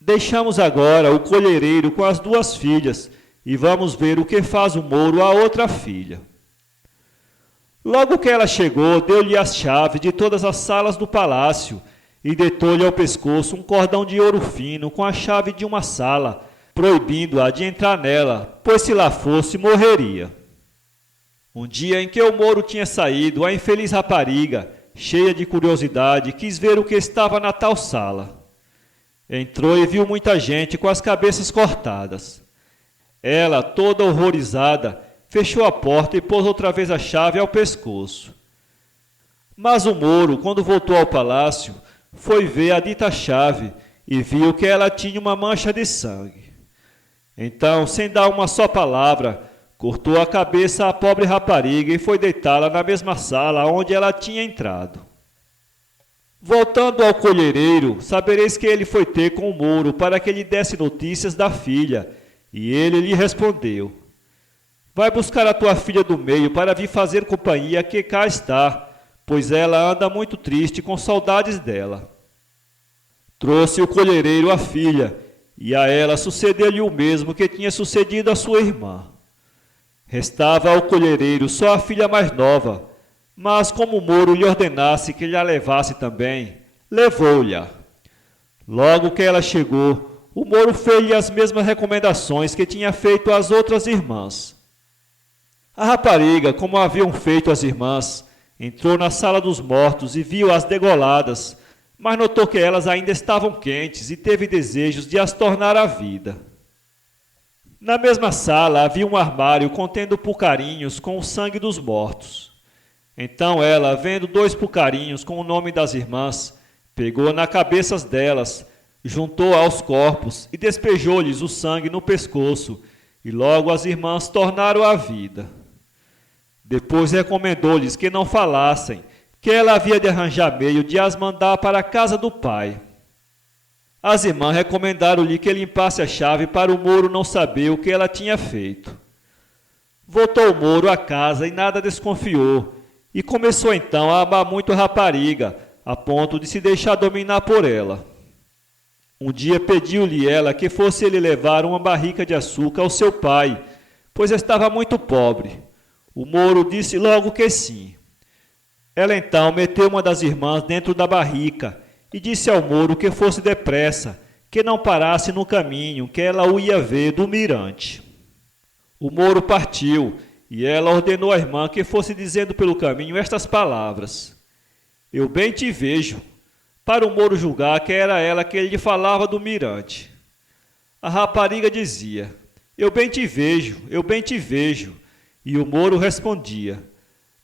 Deixamos agora o colhereiro com as duas filhas, e vamos ver o que faz o Moro à outra filha. Logo que ela chegou, deu-lhe as chaves de todas as salas do palácio, e detou-lhe ao pescoço um cordão de ouro fino com a chave de uma sala, proibindo-a de entrar nela, pois se lá fosse, morreria. Um dia em que o Moro tinha saído, a infeliz rapariga, cheia de curiosidade, quis ver o que estava na tal sala. Entrou e viu muita gente com as cabeças cortadas. Ela, toda horrorizada, fechou a porta e pôs outra vez a chave ao pescoço. Mas o Moro, quando voltou ao palácio, foi ver a dita chave e viu que ela tinha uma mancha de sangue. Então, sem dar uma só palavra, cortou a cabeça à pobre rapariga e foi deitá-la na mesma sala onde ela tinha entrado. Voltando ao colhereiro, sabereis que ele foi ter com o Moro para que lhe desse notícias da filha, e ele lhe respondeu: vai buscar a tua filha do meio para vir fazer companhia que cá está, pois ela anda muito triste com saudades dela. Trouxe o colhereiro a filha, e a ela sucedeu-lhe o mesmo que tinha sucedido a sua irmã. Restava ao colhereiro só a filha mais nova, mas como o Moro lhe ordenasse que lhe a levasse também, levou-lhe. Logo que ela chegou, o Moro fez-lhe as mesmas recomendações que tinha feito às outras irmãs. A rapariga, como haviam feito as irmãs, entrou na sala dos mortos e viu-as degoladas, mas notou que elas ainda estavam quentes e teve desejos de as tornar à vida. Na mesma sala havia um armário contendo pucarinhos com o sangue dos mortos. Então ela, vendo 2 pucarinhos com o nome das irmãs, pegou na cabeças delas, juntou aos corpos e despejou-lhes o sangue no pescoço, e logo as irmãs tornaram à vida. Depois recomendou-lhes que não falassem, que ela havia de arranjar meio de as mandar para a casa do pai. As irmãs recomendaram-lhe que limpasse a chave para o Moro não saber o que ela tinha feito. Voltou o Moro à casa e nada desconfiou, e começou então a amar muito a rapariga, a ponto de se deixar dominar por ela. Um dia pediu-lhe ela que fosse ele levar uma barrica de açúcar ao seu pai, pois estava muito pobre. O Moro disse logo que sim. Ela então meteu uma das irmãs dentro da barrica e disse ao Moro que fosse depressa, que não parasse no caminho, que ela o ia ver do mirante. O Moro partiu e ela ordenou à irmã que fosse dizendo pelo caminho estas palavras: eu bem te vejo, para o Moro julgar que era ela que lhe falava do mirante. A rapariga dizia: eu bem te vejo, eu bem te vejo. E o Moro respondia: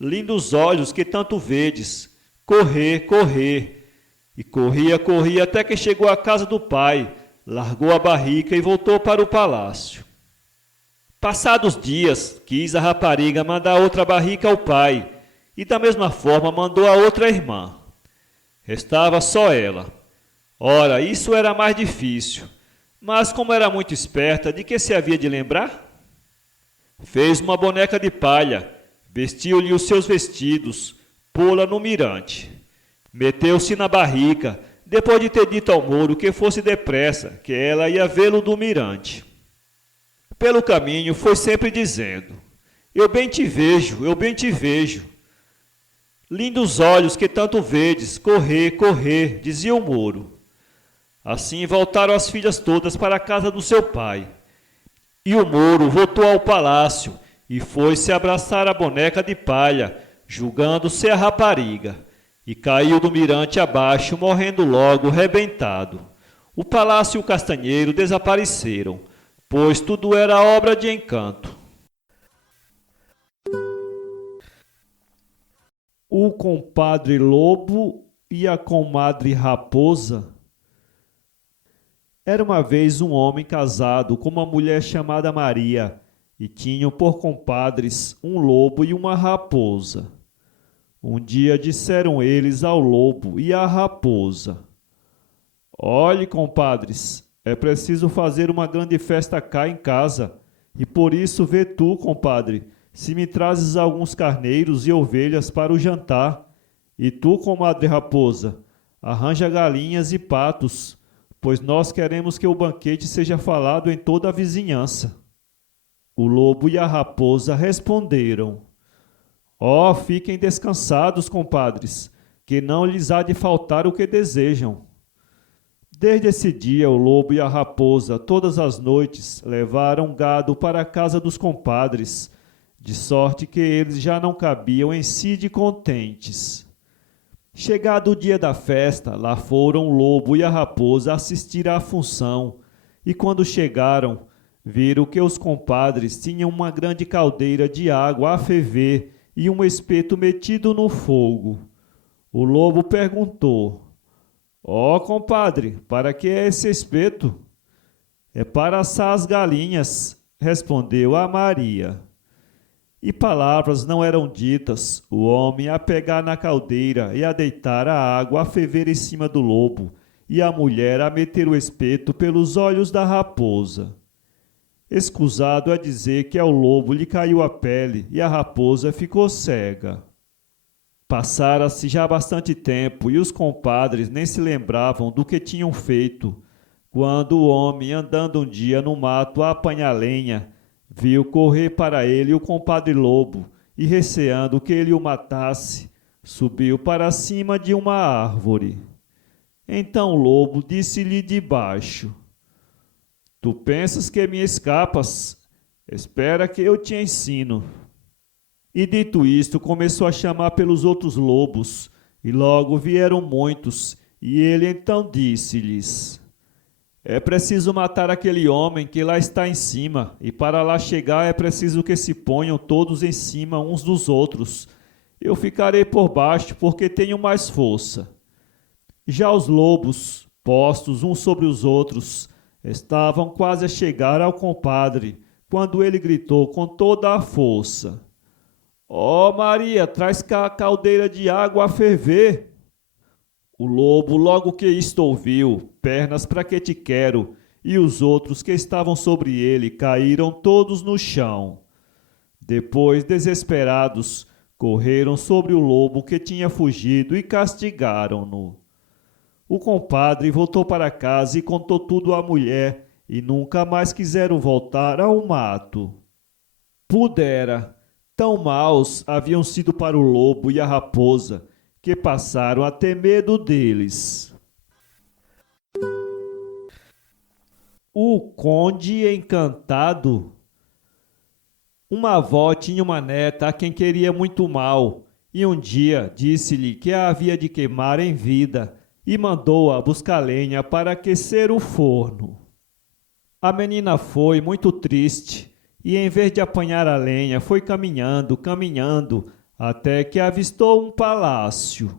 lindos olhos que tanto vedes, correr, correr. E corria, corria até que chegou à casa do pai, largou a barrica e voltou para o palácio. Passados dias, quis a rapariga mandar outra barrica ao pai, e da mesma forma mandou a outra irmã. Restava só ela. Ora, isso era mais difícil, mas como era muito esperta, de que se havia de lembrar? Fez uma boneca de palha, vestiu-lhe os seus vestidos, pô-la no mirante. Meteu-se na barrica, depois de ter dito ao Moro que fosse depressa, que ela ia vê-lo do mirante. Pelo caminho foi sempre dizendo: eu bem te vejo, eu bem te vejo. Lindos olhos que tanto vedes, correr, correr, dizia o Moro. Assim voltaram as filhas todas para a casa do seu pai. E o Moro voltou ao palácio e foi-se abraçar a boneca de palha, julgando ser a rapariga, e caiu do mirante abaixo, morrendo logo, rebentado. O palácio e o castanheiro desapareceram, pois tudo era obra de encanto. O compadre Lobo e a comadre Raposa. Era uma vez um homem casado com uma mulher chamada Maria, e tinham por compadres um lobo e uma raposa. Um dia disseram eles ao lobo e à raposa: olhe, compadres, é preciso fazer uma grande festa cá em casa, e por isso vê tu, compadre, se me trazes alguns carneiros e ovelhas para o jantar. E tu, comadre raposa, arranja galinhas e patos, pois nós queremos que o banquete seja falado em toda a vizinhança. O lobo e a raposa responderam: Ó, fiquem descansados, compadres, que não lhes há de faltar o que desejam. Desde esse dia, o lobo e a raposa, todas as noites, levaram gado para a casa dos compadres, de sorte que eles já não cabiam em si de contentes. Chegado o dia da festa, lá foram o lobo e a raposa assistir à função, e quando chegaram, viram que os compadres tinham uma grande caldeira de água a ferver e um espeto metido no fogo. O lobo perguntou: Ó, compadre, para que é esse espeto? É para assar as galinhas, respondeu a Maria. E palavras não eram ditas, o homem a pegar na caldeira e a deitar a água a ferver em cima do lobo, e a mulher a meter o espeto pelos olhos da raposa. Escusado é dizer que ao lobo lhe caiu a pele e a raposa ficou cega. Passara-se já bastante tempo e os compadres nem se lembravam do que tinham feito, quando o homem, andando um dia no mato a apanhar lenha, viu correr para ele o compadre lobo e, receando que ele o matasse, subiu para cima de uma árvore. Então o lobo disse-lhe de baixo: Tu pensas que me escapas? Espera que eu te ensino. E dito isto, começou a chamar pelos outros lobos, e logo vieram muitos, e ele então disse-lhes: É preciso matar aquele homem que lá está em cima, e para lá chegar é preciso que se ponham todos em cima uns dos outros. Eu ficarei por baixo, porque tenho mais força. Já os lobos, postos uns sobre os outros, estavam quase a chegar ao compadre, quando ele gritou com toda a força: Ó Maria, traz cá a caldeira de água a ferver. O lobo, logo que isto ouviu, pernas para que te quero, e os outros que estavam sobre ele caíram todos no chão. Depois, desesperados, correram sobre o lobo que tinha fugido e castigaram-no. O compadre voltou para casa e contou tudo à mulher, e nunca mais quiseram voltar ao mato. Pudera, tão maus haviam sido para o lobo e a raposa, que passaram a ter medo deles. O Conde Encantado. Uma avó tinha uma neta a quem queria muito mal, e um dia disse-lhe que a havia de queimar em vida, e mandou-a buscar lenha para aquecer o forno. A menina foi muito triste, e em vez de apanhar a lenha, foi caminhando, até que avistou um palácio.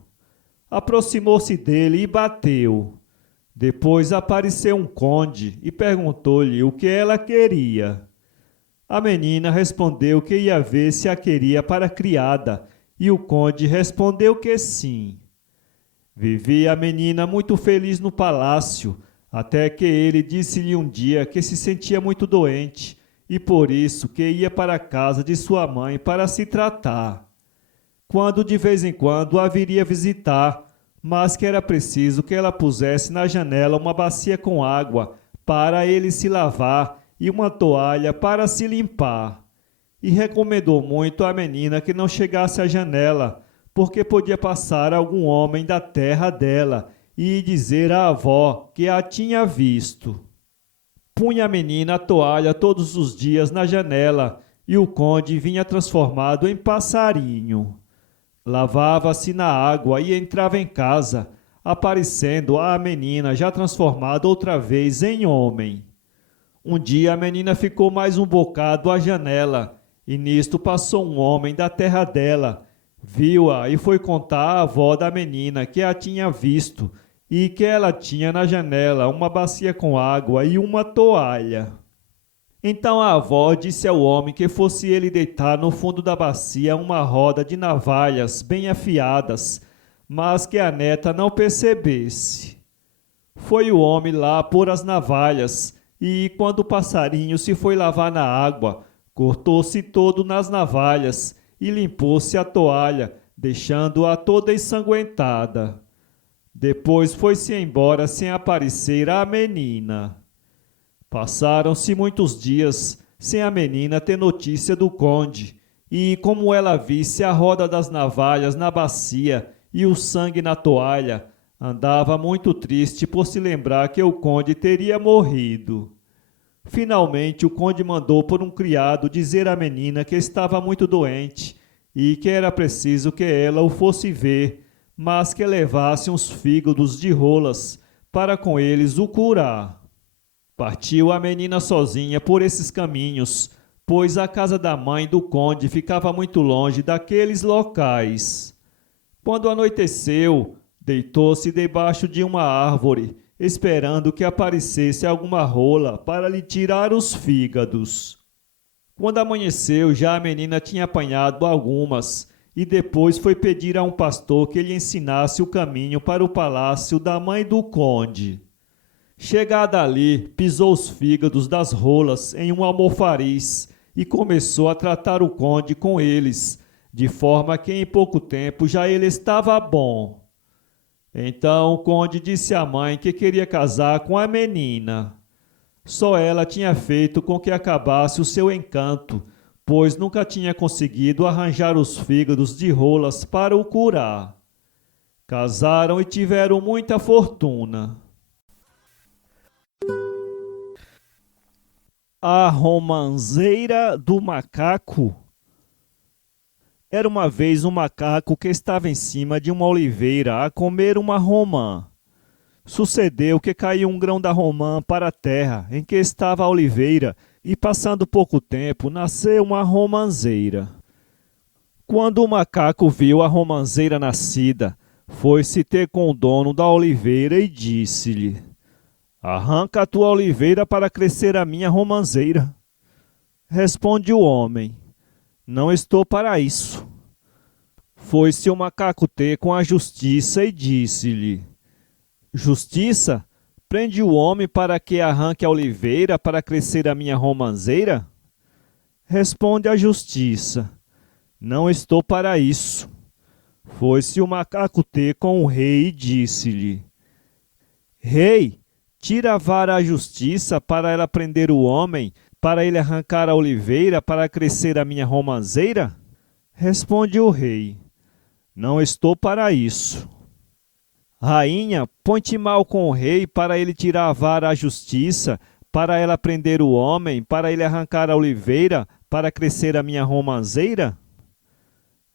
Aproximou-se dele e bateu. Depois apareceu um conde e perguntou-lhe o que ela queria. A menina respondeu que ia ver se a queria para criada, e o conde respondeu que sim. Vivia a menina muito feliz no palácio, até que ele disse-lhe um dia que se sentia muito doente, e por isso que ia para a casa de sua mãe para se tratar. Quando de vez em quando a viria visitar, mas que era preciso que ela pusesse na janela uma bacia com água para ele se lavar e uma toalha para se limpar. E recomendou muito à menina que não chegasse à janela, porque podia passar algum homem da terra dela e dizer à avó que a tinha visto. Punha a menina a toalha todos os dias na janela, e o conde vinha transformado em passarinho. Lavava-se na água e entrava em casa, aparecendo a menina já transformada outra vez em homem. Um dia a menina ficou mais um bocado à janela, e nisto passou um homem da terra dela, viu-a e foi contar à avó da menina que a tinha visto, e que ela tinha na janela uma bacia com água e uma toalha. Então a avó disse ao homem que fosse ele deitar no fundo da bacia uma roda de navalhas bem afiadas, mas que a neta não percebesse. Foi o homem lá pôr as navalhas, e quando o passarinho se foi lavar na água, Cortou-se todo nas navalhas e limpou-se a toalha, deixando-a toda ensanguentada. Depois foi-se embora sem aparecer a menina. Passaram-se muitos dias sem a menina ter notícia do conde, e como ela visse a roda das navalhas na bacia e o sangue na toalha, andava muito triste por se lembrar que o conde teria morrido. Finalmente o conde mandou por um criado dizer à menina que estava muito doente e que era preciso que ela o fosse ver, mas que levasse uns fígados de rolas para com eles o curar. Partiu a menina sozinha por esses caminhos, pois a casa da mãe do conde ficava muito longe daqueles locais. Quando anoiteceu, deitou-se debaixo de uma árvore, esperando que aparecesse alguma rola para lhe tirar os fígados. Quando amanheceu, já a menina tinha apanhado algumas, e depois foi pedir a um pastor que lhe ensinasse o caminho para o palácio da mãe do conde. Chegada ali, pisou os fígados das rolas em um almofariz e começou a tratar o conde com eles, de forma que em pouco tempo já ele estava bom. Então o conde disse à mãe que queria casar com a menina. Só ela tinha feito com que acabasse o seu encanto, pois nunca tinha conseguido arranjar os fígados de rolas para o curar. Casaram e tiveram muita fortuna. A romanceira do macaco. Era uma vez um macaco que estava em cima de uma oliveira a comer uma romã. Sucedeu que caiu um grão da romã para a terra em que estava a oliveira e, passando pouco tempo, nasceu uma romanceira. Quando o macaco viu a romanceira nascida, foi-se ter com o dono da oliveira e disse-lhe: "Arranca a tua oliveira para crescer a minha romanceira." Responde o homem: "Não estou para isso." Foi-se o macaco ter com a justiça e disse-lhe: "Justiça, prende o homem para que arranque a oliveira para crescer a minha romanceira?" Responde a justiça: "Não estou para isso." Foi-se o macaco ter com o rei e disse-lhe: "Rei, tira a vara à justiça para ela prender o homem, para ele arrancar a oliveira para crescer a minha romanceira?" Responde o rei: "Não estou para isso." Rainha, põe-te mal com o rei para ele tirar a vara à justiça, para ela prender o homem, para ele arrancar a oliveira para crescer a minha romanceira?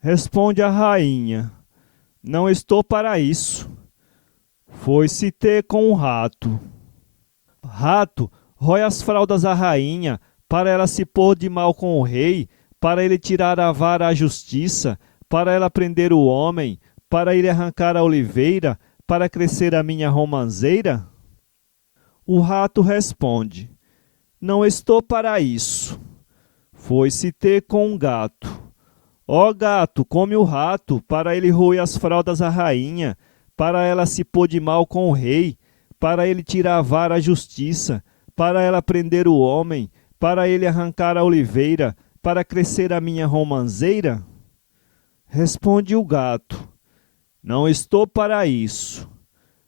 Responde a rainha: "Não estou para isso." Foi-se ter com o rato. Rato, rói as fraldas à rainha, para ela se pôr de mal com o rei, para ele tirar a vara à justiça, para ela prender o homem, para ele arrancar a oliveira, para crescer a minha romanceira? O rato responde: "Não estou para isso." Foi-se ter com um gato. Ó gato, come o rato, para ele roer as fraldas à rainha, para ela se pôr de mal com o rei, para ele tirar a vara à justiça, para ela prender o homem, para ele arrancar a oliveira, para crescer a minha romanceira? Responde o gato: "Não estou para isso."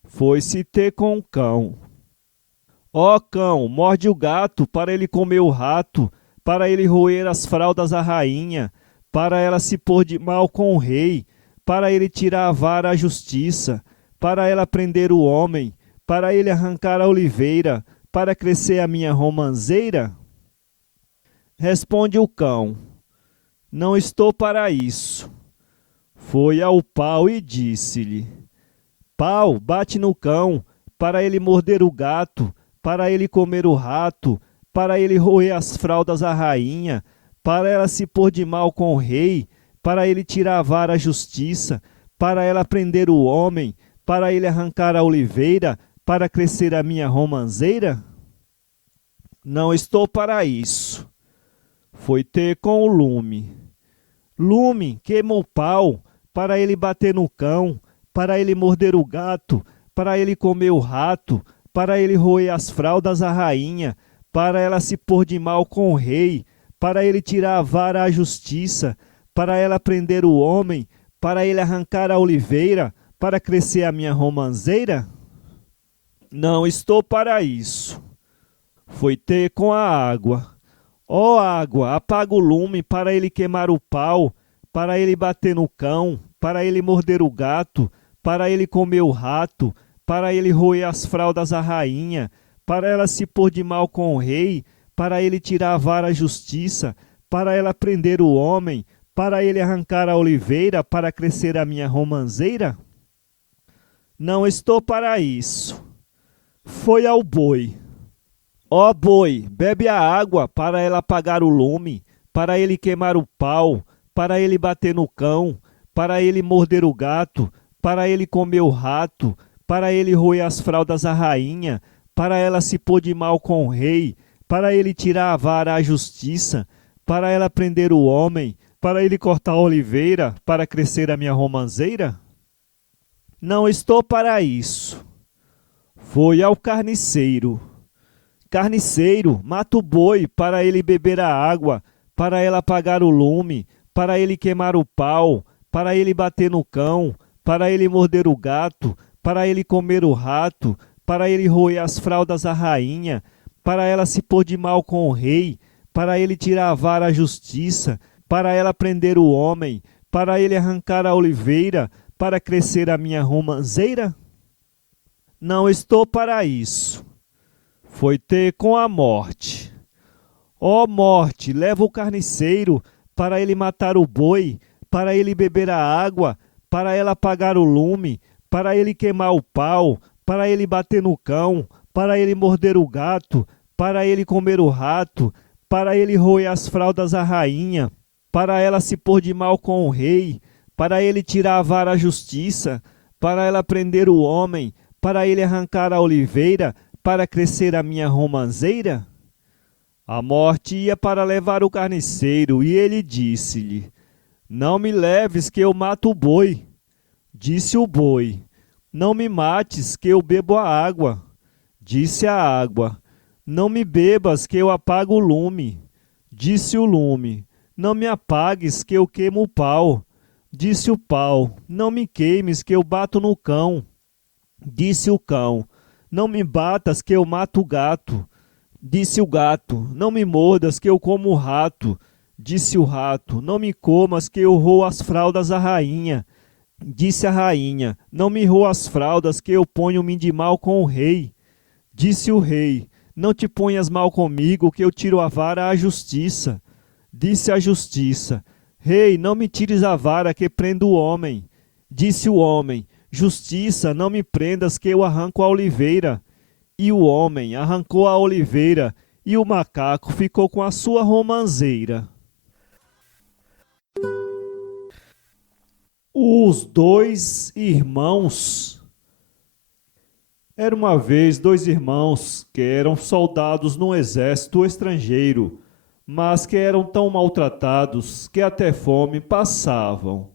Foi-se ter com o cão. Ó cão, morde o gato, para ele comer o rato, para ele roer as fraldas à rainha, para ela se pôr de mal com o rei, para ele tirar a vara à justiça, para ela prender o homem, para ele arrancar a oliveira, para crescer a minha romanceira? Responde o cão: "Não estou para isso." Foi ao pau e disse-lhe: "Pau, bate no cão, para ele morder o gato, para ele comer o rato, para ele roer as fraldas à rainha, para ela se pôr de mal com o rei, para ele tirar a vara à justiça, para ela prender o homem, para ele arrancar a oliveira, para crescer a minha romanceira? Não estou para isso." Foi ter com o lume. Lume, queima o pau, para ele bater no cão, para ele morder o gato, para ele comer o rato, para ele roer as fraldas à rainha, para ela se pôr de mal com o rei, para ele tirar a vara à justiça, para ela prender o homem, para ele arrancar a oliveira, para crescer a minha romanceira? Não estou para isso. Foi ter com a água. Ó água, apaga o lume para ele queimar o pau, para ele bater no cão, para ele morder o gato, para ele comer o rato, para ele roer as fraldas à rainha, para ela se pôr de mal com o rei, para ele tirar a vara à justiça, para ela prender o homem, para ele arrancar a oliveira, para crescer a minha romanceira? Não estou para isso. Foi ao boi. Ó boi, bebe a água, para ela apagar o lume, para ele queimar o pau, para ele bater no cão, para ele morder o gato, para ele comer o rato, para ele roer as fraldas à rainha, para ela se pôr de mal com o rei, para ele tirar a vara à justiça, para ela prender o homem, para ele cortar a oliveira, para crescer a minha romanceira? Não estou para isso. Foi ao carniceiro. Carniceiro, mata o boi para ele beber a água, para ela apagar o lume, para ele queimar o pau, para ele bater no cão, para ele morder o gato, para ele comer o rato, para ele roer as fraldas à rainha, para ela se pôr de mal com o rei, para ele tirar a vara à justiça, para ela prender o homem, para ele arrancar a oliveira, para crescer a minha romanceira? Não estou para isso. Foi ter com a morte. Ó morte, leva o carniceiro, para ele matar o boi, para ele beber a água, para ela apagar o lume, para ele queimar o pau, para ele bater no cão, para ele morder o gato, para ele comer o rato, para ele roer as fraldas à rainha, para ela se pôr de mal com o rei, para ele tirar a vara à justiça, para ela prender o homem, para ele arrancar a oliveira, para crescer a minha romanceira? A morte ia para levar o carniceiro, e ele disse-lhe: Não me leves, que eu mato o boi. Disse o boi: Não me mates, que eu bebo a água. Disse a água: Não me bebas, que eu apago o lume. Disse o lume: Não me apagues, que eu queimo o pau. Disse o pau: Não me queimes, que eu bato no cão. Disse o cão: Não me batas, que eu mato o gato. Disse o gato: Não me mordas, que eu como o rato. Disse o rato: Não me comas, que eu roo as fraldas à rainha. Disse a rainha: Não me roo as fraldas, que eu ponho-me de mal com o rei. Disse o rei: Não te ponhas mal comigo, que eu tiro a vara à justiça. Disse a justiça: Rei, não me tires a vara, que prendo o homem. Disse o homem: Justiça, não me prendas, que eu arranco a oliveira. E o homem arrancou a oliveira, e o macaco ficou com a sua romanceira. Os dois irmãos. Era uma vez dois irmãos que eram soldados num exército estrangeiro, mas que eram tão maltratados que até fome passavam.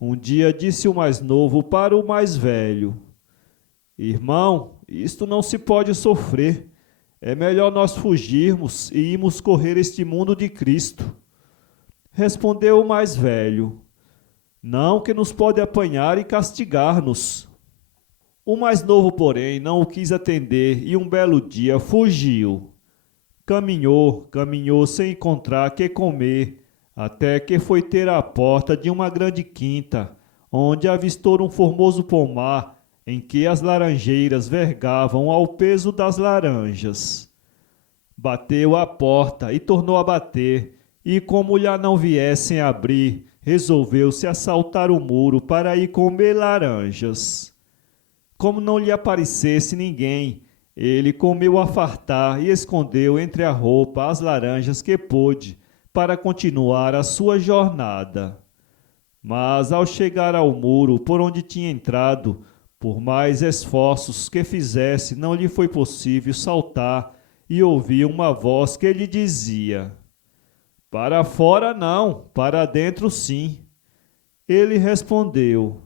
Um dia disse o mais novo para o mais velho: Irmão, isto não se pode sofrer. É melhor nós fugirmos e irmos correr este mundo de Cristo. Respondeu o mais velho: Não, que nos pode apanhar e castigar-nos. O mais novo, porém, não o quis atender e um belo dia fugiu. Caminhou sem encontrar que comer, até que foi ter à porta de uma grande quinta, onde avistou um formoso pomar, em que as laranjeiras vergavam ao peso das laranjas. Bateu à porta e tornou a bater, e como lhe não viessem abrir, resolveu-se a saltar o muro para ir comer laranjas. Como não lhe aparecesse ninguém, ele comeu a fartar e escondeu entre a roupa as laranjas que pôde, para continuar a sua jornada. Mas ao chegar ao muro por onde tinha entrado, por mais esforços que fizesse, não lhe foi possível saltar, e ouviu uma voz que lhe dizia: Para fora não, para dentro sim. Ele respondeu: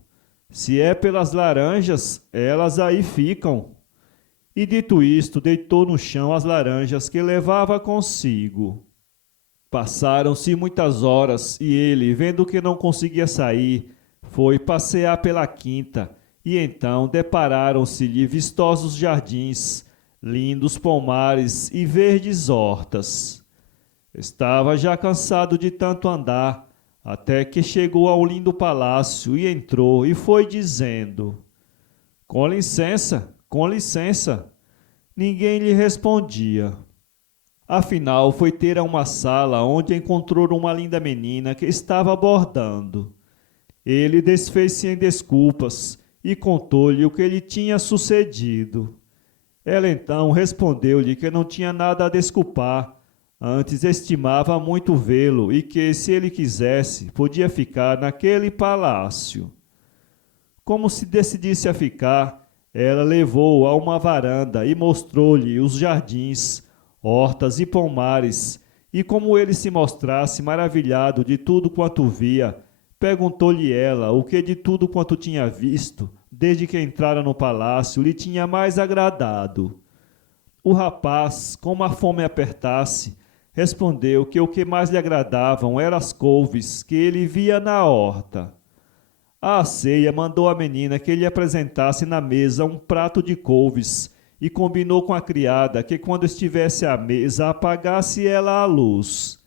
Se é pelas laranjas, elas aí ficam. E dito isto, deitou no chão as laranjas que levava consigo. Passaram-se muitas horas e ele, vendo que não conseguia sair, foi passear pela quinta e então depararam-se-lhe vistosos jardins, lindos pomares e verdes hortas. Estava já cansado de tanto andar, até que chegou ao lindo palácio e entrou e foi dizendo: com licença, com licença. Ninguém lhe respondia. Afinal, foi ter a uma sala onde encontrou uma linda menina que estava bordando. Ele desfez-se em desculpas e contou-lhe o que lhe tinha sucedido. Ela então respondeu-lhe que não tinha nada a desculpar, antes estimava muito vê-lo e que, se ele quisesse, podia ficar naquele palácio. Como se decidisse a ficar, ela levou-o a uma varanda e mostrou-lhe os jardins, hortas e pomares, e como ele se mostrasse maravilhado de tudo quanto via, perguntou-lhe ela o que de tudo quanto tinha visto, desde que entrara no palácio, lhe tinha mais agradado. O rapaz, como a fome apertasse, respondeu que o que mais lhe agradavam eram as couves que ele via na horta. À ceia mandou a menina que lhe apresentasse na mesa um prato de couves e combinou com a criada que, quando estivesse à mesa, apagasse ela a luz.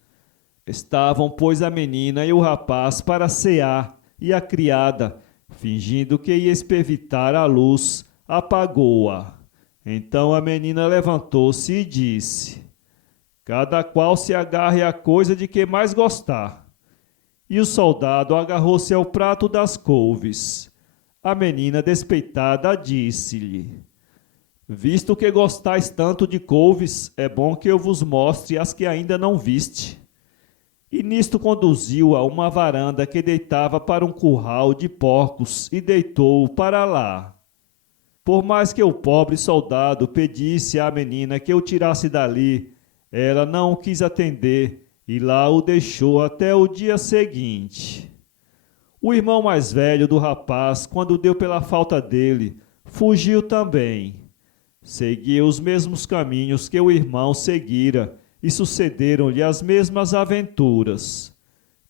Estavam, pois, a menina e o rapaz para cear, e a criada, fingindo que ia espevitar a luz, apagou-a. Então a menina levantou-se e disse: cada qual se agarre à coisa de que mais gostar. E o soldado agarrou-se ao prato das couves. A menina, despeitada, disse-lhe: visto que gostais tanto de couves, é bom que eu vos mostre as que ainda não viste. E nisto conduziu-a a uma varanda que deitava para um curral de porcos e deitou-o para lá. Por mais que o pobre soldado pedisse à menina que o tirasse dali, ela não o quis atender e lá o deixou até o dia seguinte. O irmão mais velho do rapaz, quando deu pela falta dele, fugiu também. Seguiu os mesmos caminhos que o irmão seguira e sucederam-lhe as mesmas aventuras.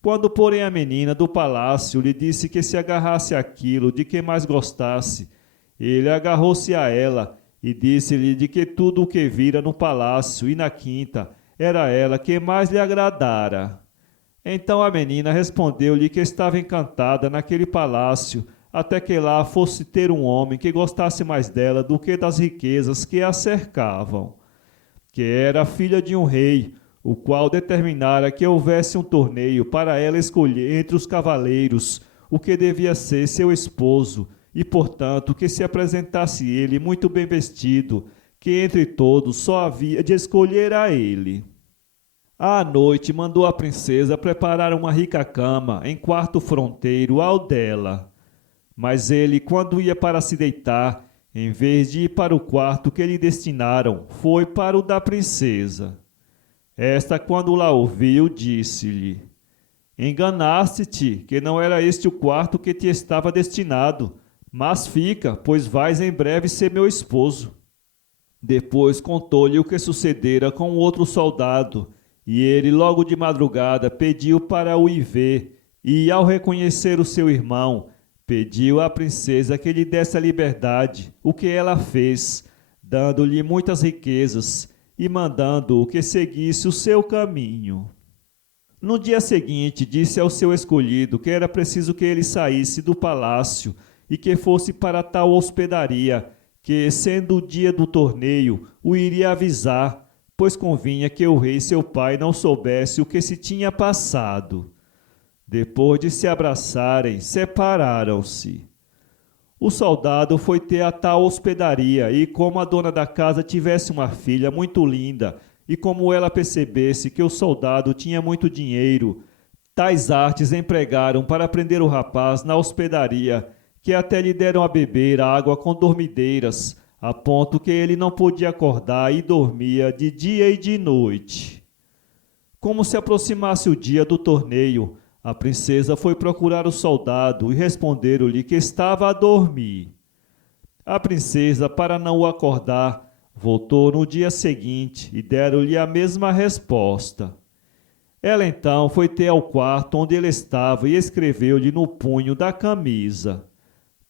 Quando, porém, a menina do palácio lhe disse que se agarrasse àquilo de que mais gostasse, ele agarrou-se a ela e disse-lhe de que tudo o que vira no palácio e na quinta era ela que mais lhe agradara. Então a menina respondeu-lhe que estava encantada naquele palácio, até que lá fosse ter um homem que gostasse mais dela do que das riquezas que a cercavam, que era filha de um rei, o qual determinara que houvesse um torneio para ela escolher entre os cavaleiros o que devia ser seu esposo, e, portanto, que se apresentasse ele muito bem vestido, que entre todos só havia de escolher a ele. À noite mandou a princesa preparar uma rica cama em quarto fronteiro ao dela. Mas ele, quando ia para se deitar, em vez de ir para o quarto que lhe destinaram, foi para o da princesa. Esta, quando lá ouviu, disse-lhe: enganaste-te, que não era este o quarto que te estava destinado, mas fica, pois vais em breve ser meu esposo. Depois contou-lhe o que sucedera com o outro soldado, e ele, logo de madrugada, pediu para o ir ver, e, ao reconhecer o seu irmão, pediu à princesa que lhe desse a liberdade, o que ela fez, dando-lhe muitas riquezas e mandando-o que seguisse o seu caminho. No dia seguinte, disse ao seu escolhido que era preciso que ele saísse do palácio e que fosse para tal hospedaria, que, sendo o dia do torneio, o iria avisar, pois convinha que o rei seu pai não soubesse o que se tinha passado. Depois de se abraçarem, separaram-se. O soldado foi ter a tal hospedaria e, como a dona da casa tivesse uma filha muito linda e como ela percebesse que o soldado tinha muito dinheiro, tais artes empregaram para prender o rapaz na hospedaria, que até lhe deram a beber água com dormideiras, a ponto que ele não podia acordar e dormia de dia e de noite. Como se aproximasse o dia do torneio, a princesa foi procurar o soldado e responderam-lhe que estava a dormir. A princesa, para não o acordar, voltou no dia seguinte e deram-lhe a mesma resposta. Ela então foi ter ao quarto onde ele estava e escreveu-lhe no punho da camisa: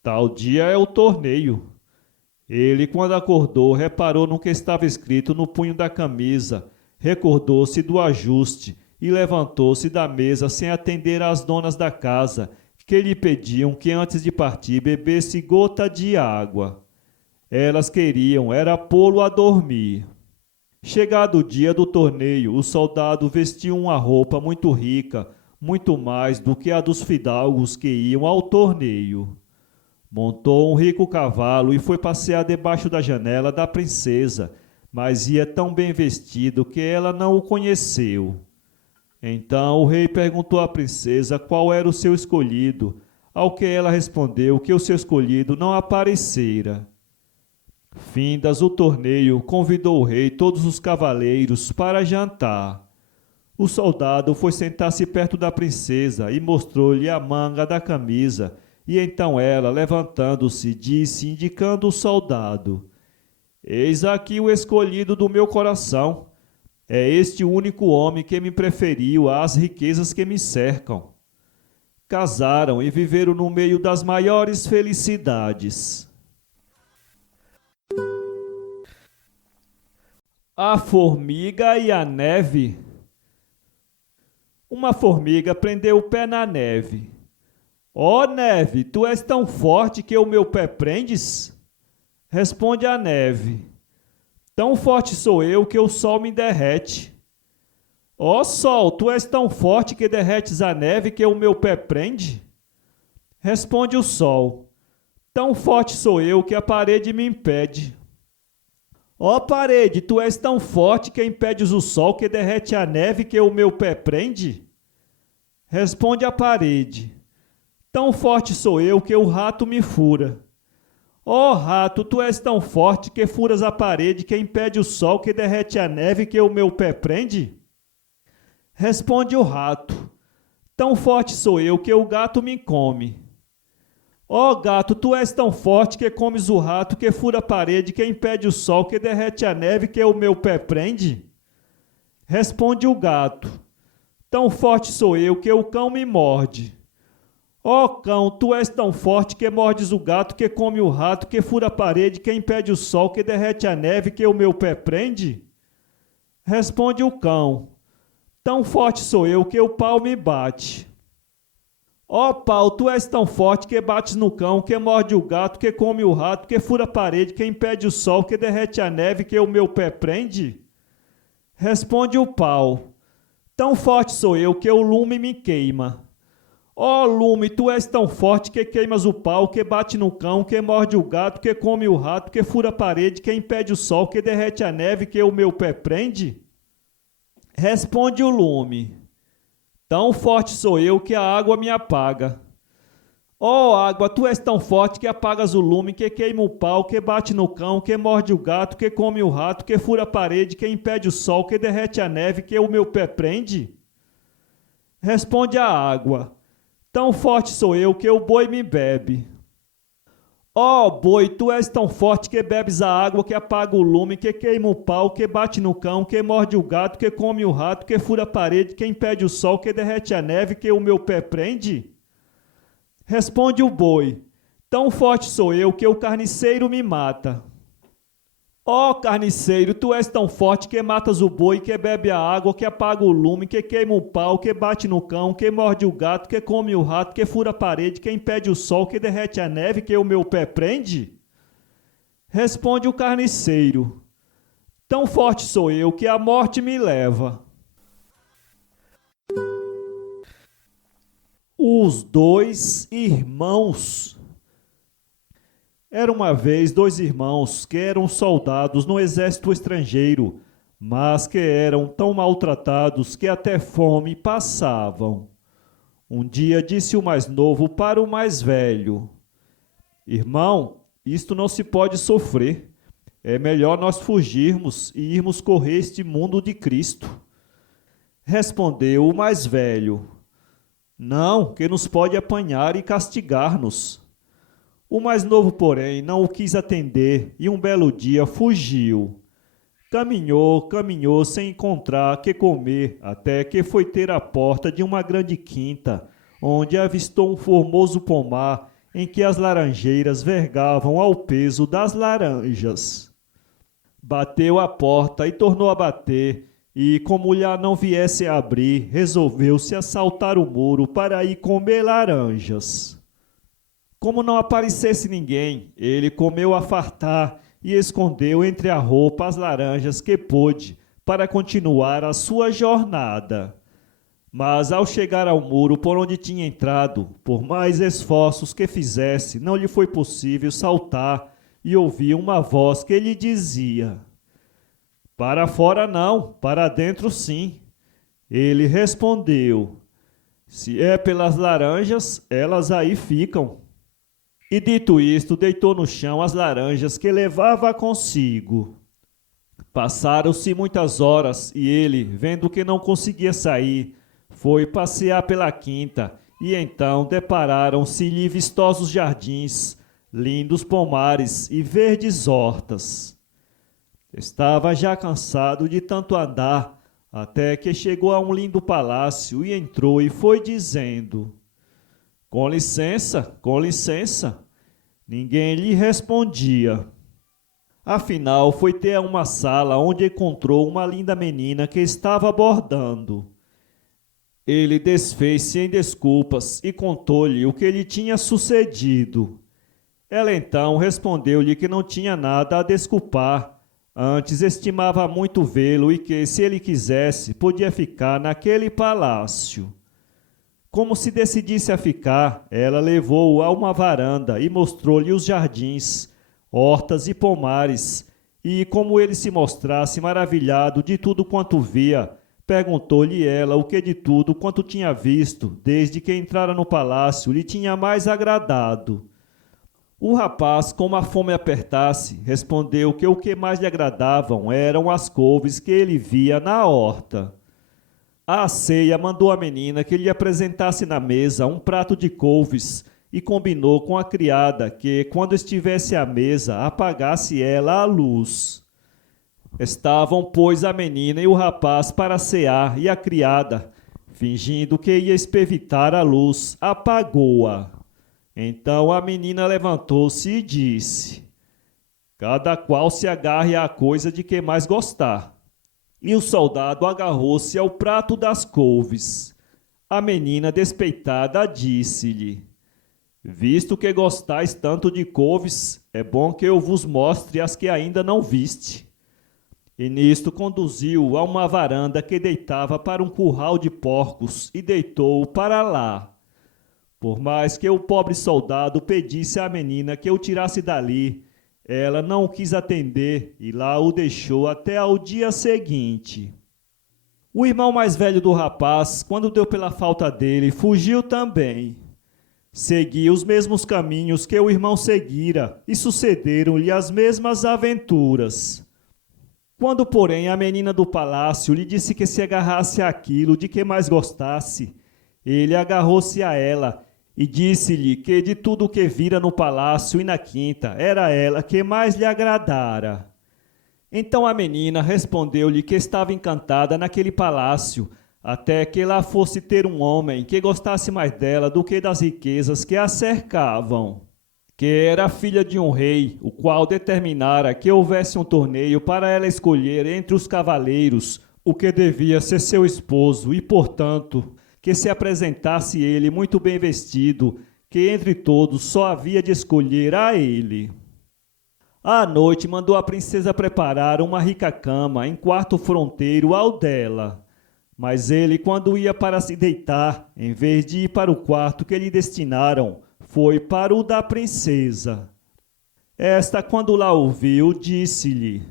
Tal dia é o torneio. Ele, quando acordou, reparou no que estava escrito no punho da camisa, recordou-se do ajuste e levantou-se da mesa sem atender às donas da casa, que lhe pediam que antes de partir bebesse gota de água. Elas queriam era pô-lo a dormir. Chegado o dia do torneio, o soldado vestiu uma roupa muito rica, muito mais do que a dos fidalgos que iam ao torneio. Montou um rico cavalo e foi passear debaixo da janela da princesa, mas ia tão bem vestido que ela não o conheceu. Então o rei perguntou à princesa qual era o seu escolhido, ao que ela respondeu que o seu escolhido não aparecera. Findas o torneio, convidou o rei todos os cavaleiros para jantar. O soldado foi sentar-se perto da princesa e mostrou-lhe a manga da camisa, e então ela, levantando-se, disse, indicando o soldado: Eis aqui o escolhido do meu coração. É este o único homem que me preferiu às riquezas que me cercam. Casaram e viveram no meio das maiores felicidades. A formiga e a neve. Uma formiga prendeu o pé na neve. Ó neve, tu és tão forte que o meu pé prendes? Responde a neve. Tão forte sou eu que o sol me derrete. Ó sol, tu és tão forte que derretes a neve que o meu pé prende? Responde o sol. Tão forte sou eu que a parede me impede. Ó parede, tu és tão forte que impedes o sol que derrete a neve que o meu pé prende? Responde a parede. Tão forte sou eu que o rato me fura. Ó rato, tu és tão forte que furas a parede que impede o sol que derrete a neve que o meu pé prende? Responde o rato. Tão forte sou eu que o gato me come. Ó gato, tu és tão forte que comes o rato que fura a parede que impede o sol que derrete a neve que o meu pé prende? Responde o gato. Tão forte sou eu que o cão me morde. Ó cão, tu és tão forte que mordes o gato que come o rato que fura a parede que impede o sol que derrete a neve que o meu pé prende? Responde o cão. Tão forte sou eu que o pau me bate. Ó pau, tu és tão forte que bates no cão, que morde o gato, que come o rato, que fura a parede, que impede o sol, que derrete a neve, que o meu pé prende? Responde o pau. Tão forte sou eu que o lume me queima. Ó lume, tu és tão forte que queimas o pau, que bate no cão, que morde o gato, que come o rato, que fura a parede, que impede o sol, que derrete a neve, que o meu pé prende? Responde o lume. Tão forte sou eu que a água me apaga. Ó água, tu és tão forte que apagas o lume, que queima o pau, que bate no cão, que morde o gato, que come o rato, que fura a parede, que impede o sol, que derrete a neve, que o meu pé prende? Responde a água. Tão forte sou eu que o boi me bebe. Ó boi, tu és tão forte que bebes a água, que apaga o lume, que queima o pau, que bate no cão, que morde o gato, que come o rato, que fura a parede, que impede o sol, que derrete a neve, que o meu pé prende? Responde o boi. Tão forte sou eu que o carniceiro me mata. Ó carniceiro, tu és tão forte que matas o boi, que bebe a água, que apaga o lume, que queima o pau, que bate no cão, que morde o gato, que come o rato, que fura a parede, que impede o sol, que derrete a neve, que o meu pé prende? Responde o carniceiro. Tão forte sou eu que a morte me leva. Os dois irmãos. Era uma vez dois irmãos que eram soldados no exército estrangeiro, mas que eram tão maltratados que até fome passavam. Um dia disse o mais novo para o mais velho: Irmão, isto não se pode sofrer. É melhor nós fugirmos e irmos correr este mundo de Cristo. Respondeu o mais velho: Não, que nos pode apanhar e castigar-nos. O mais novo, porém, não o quis atender e um belo dia fugiu. Caminhou sem encontrar que comer, até que foi ter à porta de uma grande quinta, onde avistou um formoso pomar em que as laranjeiras vergavam ao peso das laranjas. Bateu à porta e tornou a bater, e como lhe não viesse a abrir, resolveu-se a saltar o muro para ir comer laranjas. Como não aparecesse ninguém, ele comeu a fartar e escondeu entre a roupa as laranjas que pôde para continuar a sua jornada. Mas ao chegar ao muro por onde tinha entrado, por mais esforços que fizesse, não lhe foi possível saltar e ouviu uma voz que lhe dizia: "Para fora não, para dentro sim." Ele respondeu: "Se é pelas laranjas, elas aí ficam." E dito isto, deitou no chão as laranjas que levava consigo. Passaram-se muitas horas e ele, vendo que não conseguia sair, foi passear pela quinta e então depararam-se-lhe vistosos jardins, lindos pomares e verdes hortas. Estava já cansado de tanto andar, até que chegou a um lindo palácio e entrou e foi dizendo: "Com licença, com licença." Ninguém lhe respondia. Afinal, foi ter a uma sala onde encontrou uma linda menina que estava bordando. Ele desfez-se em desculpas e contou-lhe o que lhe tinha sucedido. Ela então respondeu-lhe que não tinha nada a desculpar, antes estimava muito vê-lo e que, se ele quisesse, podia ficar naquele palácio. Como se decidisse a ficar, ela levou-o a uma varanda e mostrou-lhe os jardins, hortas e pomares, e, como ele se mostrasse maravilhado de tudo quanto via, perguntou-lhe ela o que de tudo quanto tinha visto, desde que entrara no palácio, lhe tinha mais agradado. O rapaz, como a fome apertasse, respondeu que o que mais lhe agradavam eram as couves que ele via na horta. À ceia mandou a menina que lhe apresentasse na mesa um prato de couves e combinou com a criada que, quando estivesse à mesa, apagasse ela a luz. Estavam, pois, a menina e o rapaz para cear, e a criada, fingindo que ia espevitar a luz, apagou-a. Então a menina levantou-se e disse: "Cada qual se agarre à coisa de que mais gostar." E o soldado agarrou-se ao prato das couves. A menina, despeitada, disse-lhe: "Visto que gostais tanto de couves, é bom que eu vos mostre as que ainda não viste." E nisto conduziu-o a uma varanda que deitava para um curral de porcos e deitou-o para lá. Por mais que o pobre soldado pedisse à menina que o tirasse dali, ela não o quis atender e lá o deixou até ao dia seguinte. O irmão mais velho do rapaz, quando deu pela falta dele, fugiu também. Seguia os mesmos caminhos que o irmão seguira e sucederam-lhe as mesmas aventuras. Quando, porém, a menina do palácio lhe disse que se agarrasse àquilo de que mais gostasse, ele agarrou-se a ela e disse-lhe que de tudo o que vira no palácio e na quinta, era ela que mais lhe agradara. Então a menina respondeu-lhe que estava encantada naquele palácio, até que lá fosse ter um homem que gostasse mais dela do que das riquezas que a cercavam. Que era filha de um rei, o qual determinara que houvesse um torneio para ela escolher entre os cavaleiros o que devia ser seu esposo e, portanto, que se apresentasse ele muito bem vestido, que entre todos só havia de escolher a ele. À noite mandou a princesa preparar uma rica cama em quarto fronteiro ao dela. Mas ele, quando ia para se deitar, em vez de ir para o quarto que lhe destinaram, foi para o da princesa. Esta, quando lá ouviu, disse-lhe: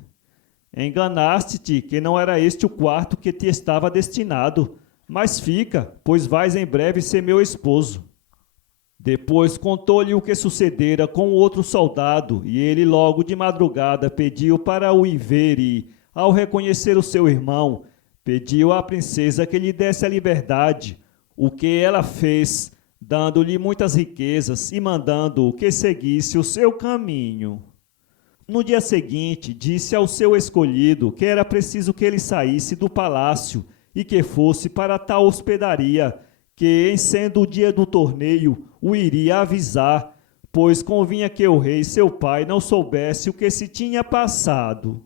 "Enganaste-te, que não era este o quarto que te estava destinado. Mas fica, pois vais em breve ser meu esposo." Depois contou-lhe o que sucedera com outro soldado, e ele logo de madrugada pediu para o ir ver e, ao reconhecer o seu irmão, pediu à princesa que lhe desse a liberdade, o que ela fez, dando-lhe muitas riquezas e mandando-o que seguisse o seu caminho. No dia seguinte, disse ao seu escolhido que era preciso que ele saísse do palácio e que fosse para tal hospedaria, que, em sendo o dia do torneio, o iria avisar, pois convinha que o rei, seu pai, não soubesse o que se tinha passado.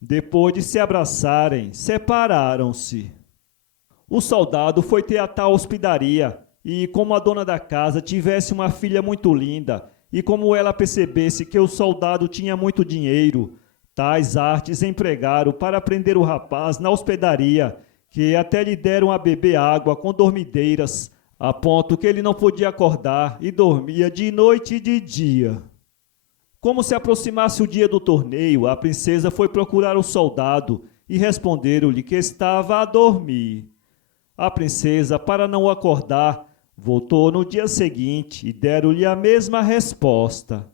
Depois de se abraçarem, separaram-se. O soldado foi ter a tal hospedaria, e como a dona da casa tivesse uma filha muito linda, e como ela percebesse que o soldado tinha muito dinheiro, tais artes empregaram para prender o rapaz na hospedaria, que até lhe deram a beber água com dormideiras, a ponto que ele não podia acordar e dormia de noite e de dia. Como se aproximasse o dia do torneio, a princesa foi procurar o soldado e responderam-lhe que estava a dormir. A princesa, para não o acordar, voltou no dia seguinte e deram-lhe a mesma resposta.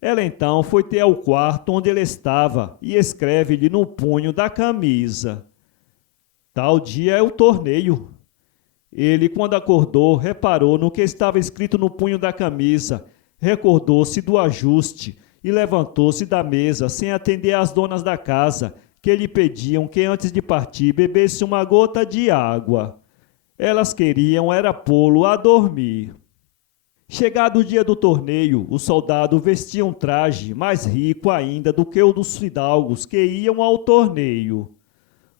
Ela então foi ter ao quarto onde ele estava e escreve-lhe no punho da camisa: tal dia é o torneio. Ele, quando acordou, reparou no que estava escrito no punho da camisa, recordou-se do ajuste e levantou-se da mesa sem atender às donas da casa, que lhe pediam que antes de partir bebesse uma gota de água. Elas queriam era pô-lo a dormir. Chegado o dia do torneio, o soldado vestia um traje mais rico ainda do que o dos fidalgos que iam ao torneio.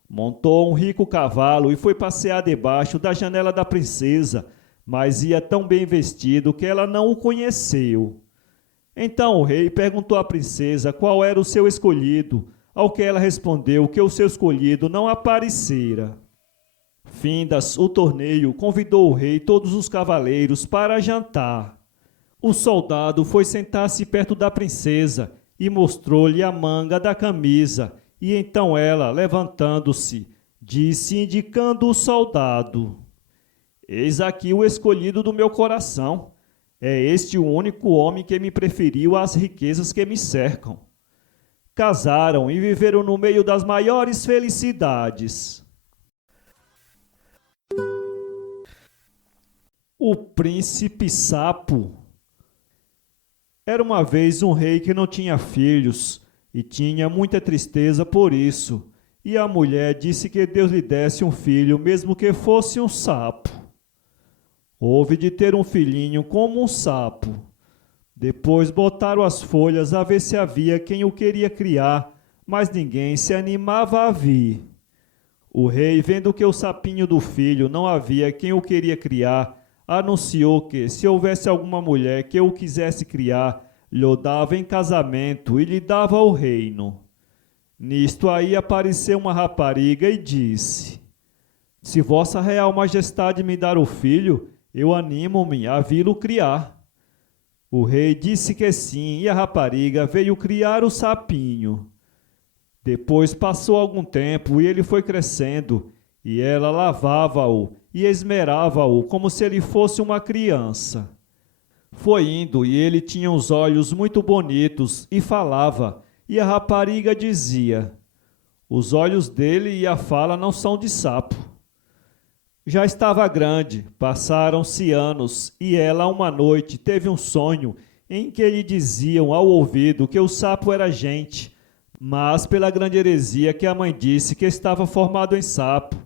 Montou um rico cavalo e foi passear debaixo da janela da princesa, mas ia tão bem vestido que ela não o conheceu. Então o rei perguntou à princesa qual era o seu escolhido, ao que ela respondeu que o seu escolhido não aparecera. Findas o torneio, convidou o rei todos os cavaleiros para jantar. O soldado foi sentar-se perto da princesa e mostrou-lhe a manga da camisa, e então ela, levantando-se, disse, indicando o soldado: eis aqui o escolhido do meu coração. É este o único homem que me preferiu às riquezas que me cercam. Casaram e viveram no meio das maiores felicidades. O príncipe sapo. Era uma vez um rei que não tinha filhos e tinha muita tristeza por isso, e a mulher disse que Deus lhe desse um filho, mesmo que fosse um sapo. Houve de ter um filhinho como um sapo. Depois botaram as folhas a ver se havia quem o queria criar, mas ninguém se animava a vir. O rei, vendo que o sapinho do filho não havia quem o queria criar, anunciou que, se houvesse alguma mulher que o quisesse criar, lhe o dava em casamento e lhe dava o reino. Nisto aí apareceu uma rapariga e disse: se vossa real majestade me dar o filho, eu animo-me a vi-lo criar. O rei disse que sim, e a rapariga veio criar o sapinho. Depois passou algum tempo e ele foi crescendo, e ela lavava-o e esmerava-o como se ele fosse uma criança. Foi indo e ele tinha os olhos muito bonitos e falava, e a rapariga dizia: os olhos dele e a fala não são de sapo. Já estava grande, passaram-se anos, e ela uma noite teve um sonho em que lhe diziam ao ouvido que o sapo era gente, mas pela grande heresia que a mãe disse que estava formado em sapo,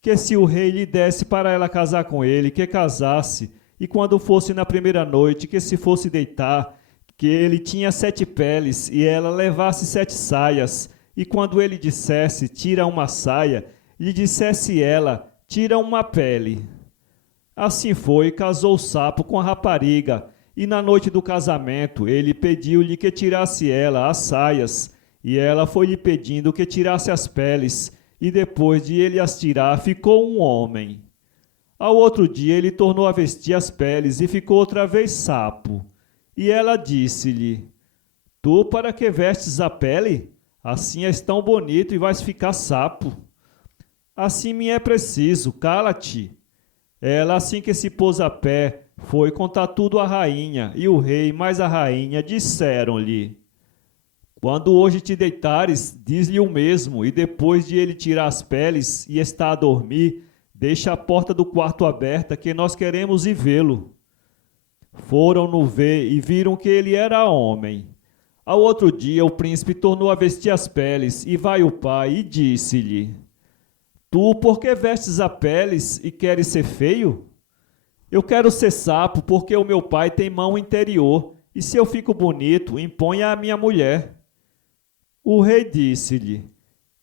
que se o rei lhe desse para ela casar com ele, que casasse, e quando fosse na primeira noite, que se fosse deitar, que ele tinha 7 peles, e ela levasse 7 saias, e quando ele dissesse, tira uma saia, lhe dissesse ela, tira uma pele. Assim foi, casou o sapo com a rapariga, e na noite do casamento ele pediu-lhe que tirasse ela as saias, e ela foi-lhe pedindo que tirasse as peles, e depois de ele as tirar, ficou um homem. Ao outro dia ele tornou a vestir as peles e ficou outra vez sapo. E ela disse-lhe: tu para que vestes a pele? Assim és tão bonito e vais ficar sapo. Assim me é preciso, cala-te. Ela, assim que se pôs a pé, foi contar tudo à rainha, e o rei mais a rainha disseram-lhe: quando hoje te deitares, diz-lhe o mesmo, e depois de ele tirar as peles e estar a dormir, deixa a porta do quarto aberta, que nós queremos ir vê-lo. Foram-no ver e viram que ele era homem. Ao outro dia o príncipe tornou a vestir as peles, e vai o pai e disse-lhe: Tu por que vestes as peles e queres ser feio? Eu quero ser sapo porque o meu pai tem mão interior, e se eu fico bonito, imponha a minha mulher. O rei disse-lhe: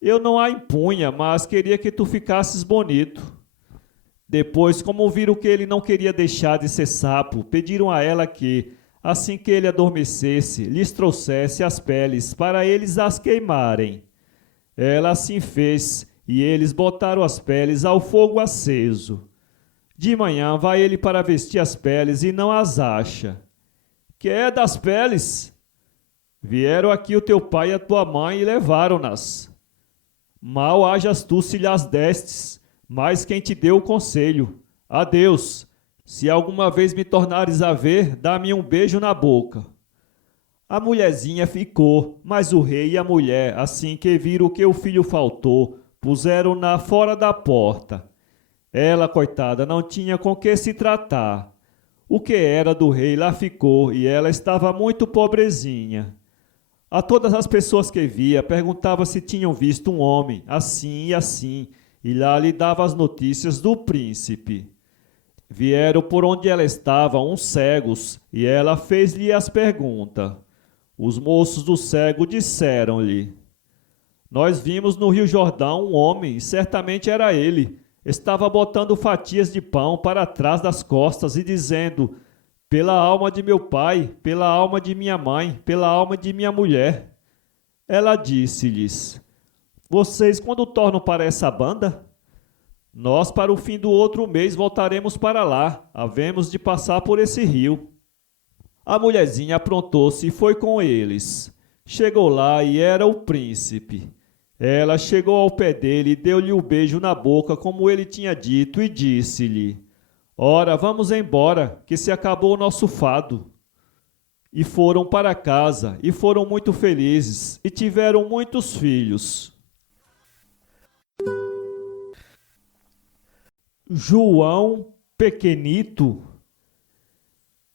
Eu não a impunha, mas queria que tu ficasses bonito. Depois, como viram que ele não queria deixar de ser sapo, pediram a ela que, assim que ele adormecesse, lhes trouxesse as peles para eles as queimarem. Ela assim fez, e eles botaram as peles ao fogo aceso. De manhã vai ele para vestir as peles e não as acha. Que é das peles? Vieram aqui o teu pai e a tua mãe e levaram-nas. Mal hajas tu se lhas destes, mas quem te deu o conselho? Adeus. Se alguma vez me tornares a ver, dá-me um beijo na boca. A mulherzinha ficou, mas o rei e a mulher, assim que viram que o filho faltou, puseram-na fora da porta. Ela, coitada, não tinha com que se tratar. O que era do rei lá ficou, e ela estava muito pobrezinha. A todas as pessoas que via, perguntava se tinham visto um homem, assim e assim, e lá lhe dava as notícias do príncipe. Vieram por onde ela estava uns cegos, e ela fez-lhe as perguntas. Os moços do cego disseram-lhe: Nós vimos no Rio Jordão um homem, e certamente era ele. Estava botando fatias de pão para trás das costas e dizendo: Pela alma de meu pai, pela alma de minha mãe, pela alma de minha mulher. Ela disse-lhes: Vocês quando tornam para essa banda? Nós para o fim do outro mês voltaremos para lá, havemos de passar por esse rio. A mulherzinha aprontou-se e foi com eles. Chegou lá e era o príncipe. Ela chegou ao pé dele e deu-lhe um beijo na boca, como ele tinha dito, e disse-lhe: Ora, vamos embora, que se acabou o nosso fado. E foram para casa, e foram muito felizes, e tiveram muitos filhos. João Pequenito.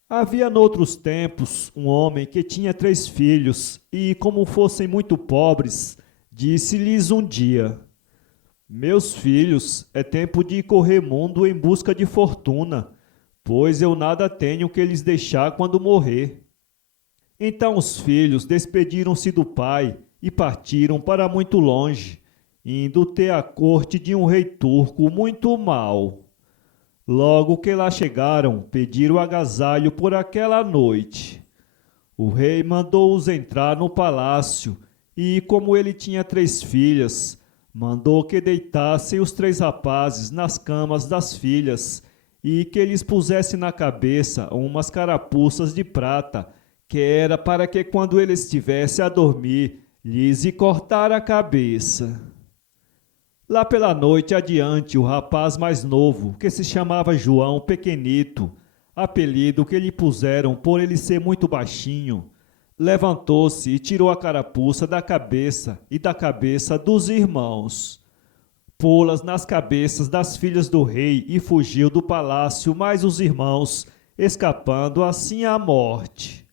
Havia noutros tempos um homem que tinha 3 filhos, e como fossem muito pobres, disse-lhes um dia: Meus filhos, é tempo de correr mundo em busca de fortuna, pois eu nada tenho que lhes deixar quando morrer. Então os filhos despediram-se do pai e partiram para muito longe, indo ter a corte de um rei turco muito mau. Logo que lá chegaram, pediram agasalho por aquela noite. O rei mandou-os entrar no palácio e, como ele tinha 3 filhas, mandou que deitassem os 3 rapazes nas camas das filhas e que lhes pusesse na cabeça umas carapuças de prata, que era para que quando ele estivesse a dormir, lhes cortar a cabeça. Lá pela noite adiante, o rapaz mais novo, que se chamava João Pequenito, apelido que lhe puseram por ele ser muito baixinho, levantou-se e tirou a carapuça da cabeça e da cabeça dos irmãos. Pô-las nas cabeças das filhas do rei e fugiu do palácio, mais os irmãos, escapando assim à morte.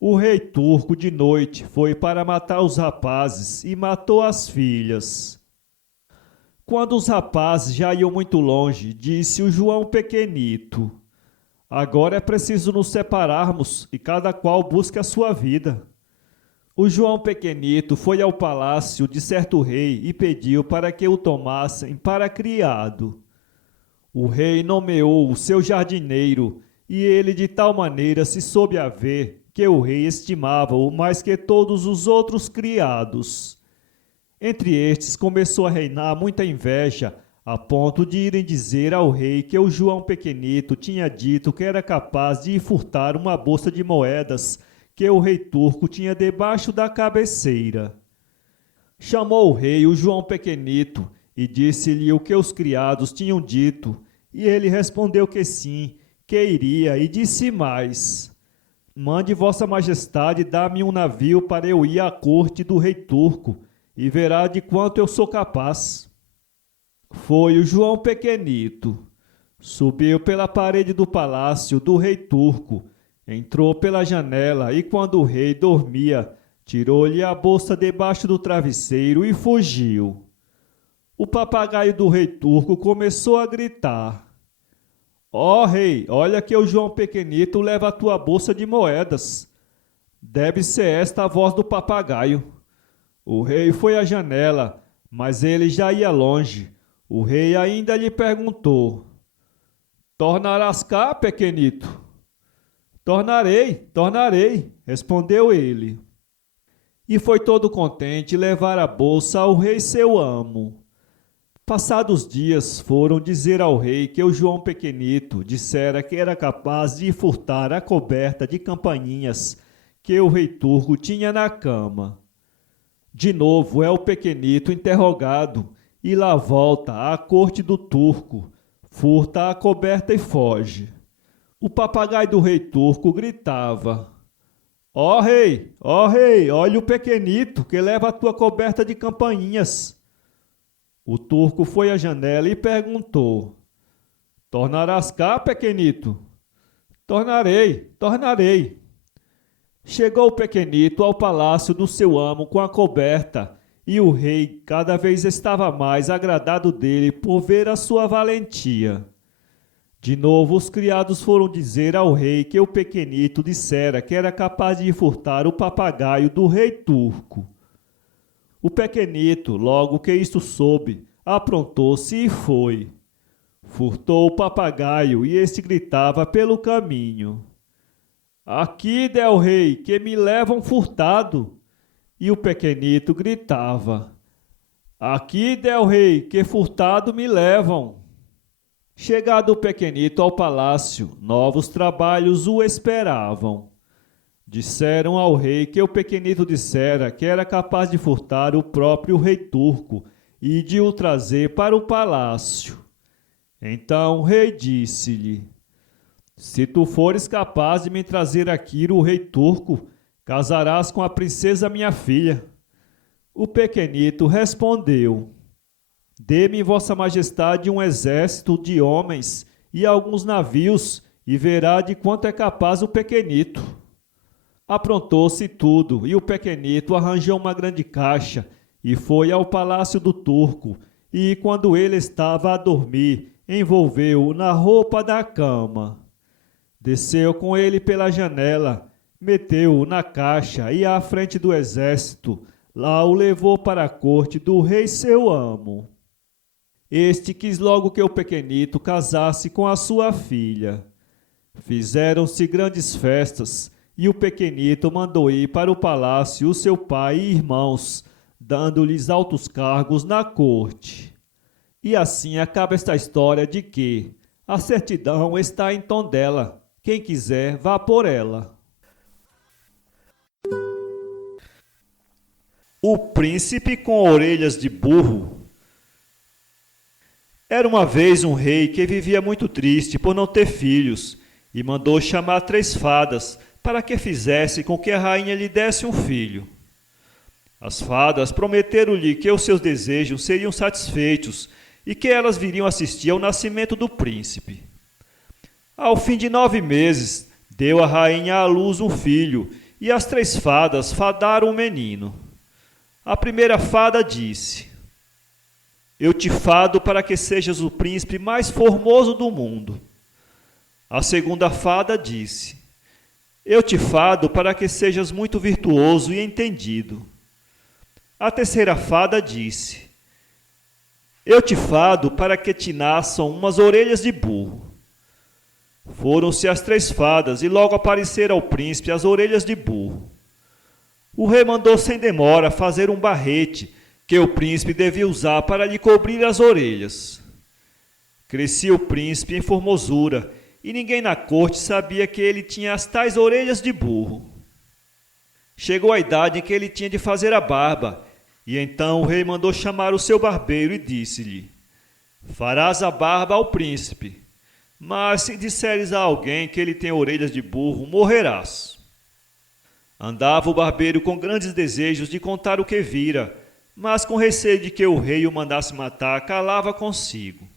O rei turco de noite foi para matar os rapazes e matou as filhas. Quando os rapazes já iam muito longe, disse o João Pequenito: Agora é preciso nos separarmos e cada qual busque a sua vida. O João Pequenito foi ao palácio de certo rei e pediu para que o tomassem para criado. O rei nomeou o seu jardineiro e ele de tal maneira se soube haver que o rei estimava-o mais que todos os outros criados. Entre estes começou a reinar muita inveja, a ponto de irem dizer ao rei que o João Pequenito tinha dito que era capaz de ir furtar uma bolsa de moedas que o rei turco tinha debaixo da cabeceira. Chamou o rei o João Pequenito e disse-lhe o que os criados tinham dito, e ele respondeu que sim, que iria, e disse mais: Mande vossa majestade dar-me um navio para eu ir à corte do rei turco, e verá de quanto eu sou capaz. Foi o João Pequenito. Subiu pela parede do palácio do rei turco Entrou pela janela e, quando o rei dormia, tirou-lhe a bolsa debaixo do travesseiro e fugiu. O papagaio do rei turco começou a gritar: Ó rei, olha que o João Pequenito leva a tua bolsa de moedas. Deve ser esta a voz do papagaio. O rei foi à janela, mas ele já ia longe. O rei ainda lhe perguntou: Tornarás cá, pequenito? Tornarei, respondeu ele. E foi todo contente levar a bolsa ao rei seu amo. Passados dias foram dizer ao rei que o João Pequenito dissera que era capaz de furtar a coberta de campainhas que o rei turco tinha na cama. De novo é o pequenito interrogado e lá volta à corte do turco, furta a coberta e foge. O papagaio do rei turco gritava: Ó rei, olha o pequenito que leva a tua coberta de campainhas. O turco foi à janela e perguntou: Tornarás cá, pequenito? Tornarei. Chegou o pequenito ao palácio do seu amo com a coberta, e o rei cada vez estava mais agradado dele por ver a sua valentia. De novo os criados foram dizer ao rei que o pequenito dissera que era capaz de furtar o papagaio do rei turco. O pequenito, logo que isto soube, aprontou-se e foi. Furtou o papagaio e este gritava pelo caminho: Aqui, del rei, que me levam furtado. E o pequenito gritava: Aqui, del rei, que furtado me levam. Chegado o pequenito ao palácio, novos trabalhos o esperavam. Disseram ao rei que o pequenito dissera que era capaz de furtar o próprio rei turco e de o trazer para o palácio. Então o rei disse-lhe: Se tu fores capaz de me trazer aqui o rei turco, casarás com a princesa minha filha. O pequenito respondeu: Dê-me vossa majestade um exército de homens e alguns navios, e verá de quanto é capaz o pequenito. Aprontou-se tudo, e o pequenito arranjou uma grande caixa, e foi ao palácio do turco, e quando ele estava a dormir, envolveu-o na roupa da cama. Desceu com ele pela janela, meteu-o na caixa e à frente do exército, lá o levou para a corte do rei seu amo. Este quis logo que o pequenito casasse com a sua filha. Fizeram-se grandes festas, e o pequenito mandou ir para o palácio o seu pai e irmãos, dando-lhes altos cargos na corte. E assim acaba esta história de que a certidão está em Tondela. Quem quiser, vá por ela. O príncipe com orelhas de burro. Era uma vez um rei que vivia muito triste por não ter filhos e mandou chamar 3 fadas para que fizesse com que a rainha lhe desse um filho. As fadas prometeram-lhe que os seus desejos seriam satisfeitos e que elas viriam assistir ao nascimento do príncipe. Ao fim de 9 meses, deu a rainha à luz um filho e as 3 fadas fadaram o menino. A primeira fada disse: Eu te fado para que sejas o príncipe mais formoso do mundo. A segunda fada disse: Eu te fado para que sejas muito virtuoso e entendido. A terceira fada disse: Eu te fado para que te nasçam umas orelhas de burro. Foram-se as 3 fadas e logo apareceram ao príncipe as orelhas de burro. O rei mandou sem demora fazer um barrete que o príncipe devia usar para lhe cobrir as orelhas. Crescia o príncipe em formosura, e ninguém na corte sabia que ele tinha as tais orelhas de burro. Chegou a idade em que ele tinha de fazer a barba, e então o rei mandou chamar o seu barbeiro e disse-lhe: Farás a barba ao príncipe, mas se disseres a alguém que ele tem orelhas de burro, morrerás. Andava o barbeiro com grandes desejos de contar o que vira, mas com receio de que o rei o mandasse matar, calava consigo.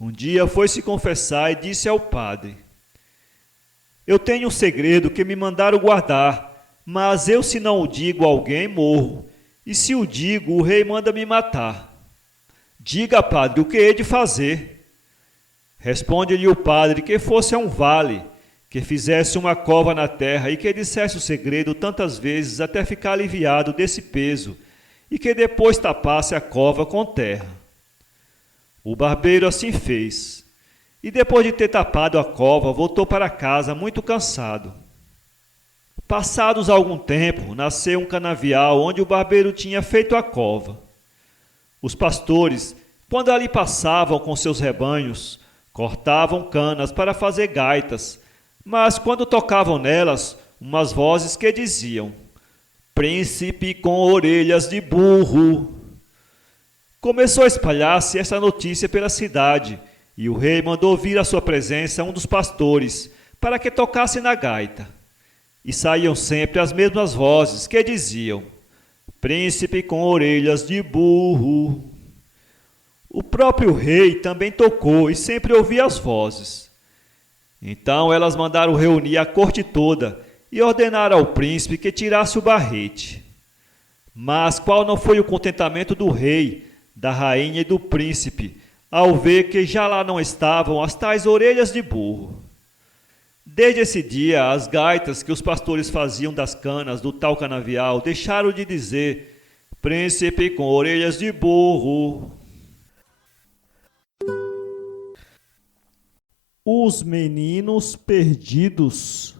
Um dia foi se confessar e disse ao padre: Eu tenho um segredo que me mandaram guardar, mas eu, se não o digo a alguém, morro. E se o digo, o rei manda me matar. Diga, padre, o que hei de fazer? Responde-lhe o padre que fosse a um vale, que fizesse uma cova na terra e que dissesse o segredo tantas vezes até ficar aliviado desse peso, e que depois tapasse a cova com terra. O barbeiro assim fez, e depois de ter tapado a cova, voltou para casa muito cansado. Passados algum tempo, nasceu um canavial onde o barbeiro tinha feito a cova. Os pastores, quando ali passavam com seus rebanhos, cortavam canas para fazer gaitas, mas quando tocavam nelas, umas vozes que diziam: "Príncipe com orelhas de burro." Começou a espalhar-se essa notícia pela cidade, e o rei mandou vir à sua presença um dos pastores, para que tocasse na gaita. E saíam sempre as mesmas vozes que diziam: "Príncipe com orelhas de burro." O próprio rei também tocou e sempre ouvia as vozes. Então elas mandaram reunir a corte toda e ordenaram ao príncipe que tirasse o barrete. Mas qual não foi o contentamento do rei, da rainha e do príncipe, ao ver que já lá não estavam as tais orelhas de burro. Desde esse dia, as gaitas que os pastores faziam das canas do tal canavial deixaram de dizer: "Príncipe com orelhas de burro." Os meninos perdidos.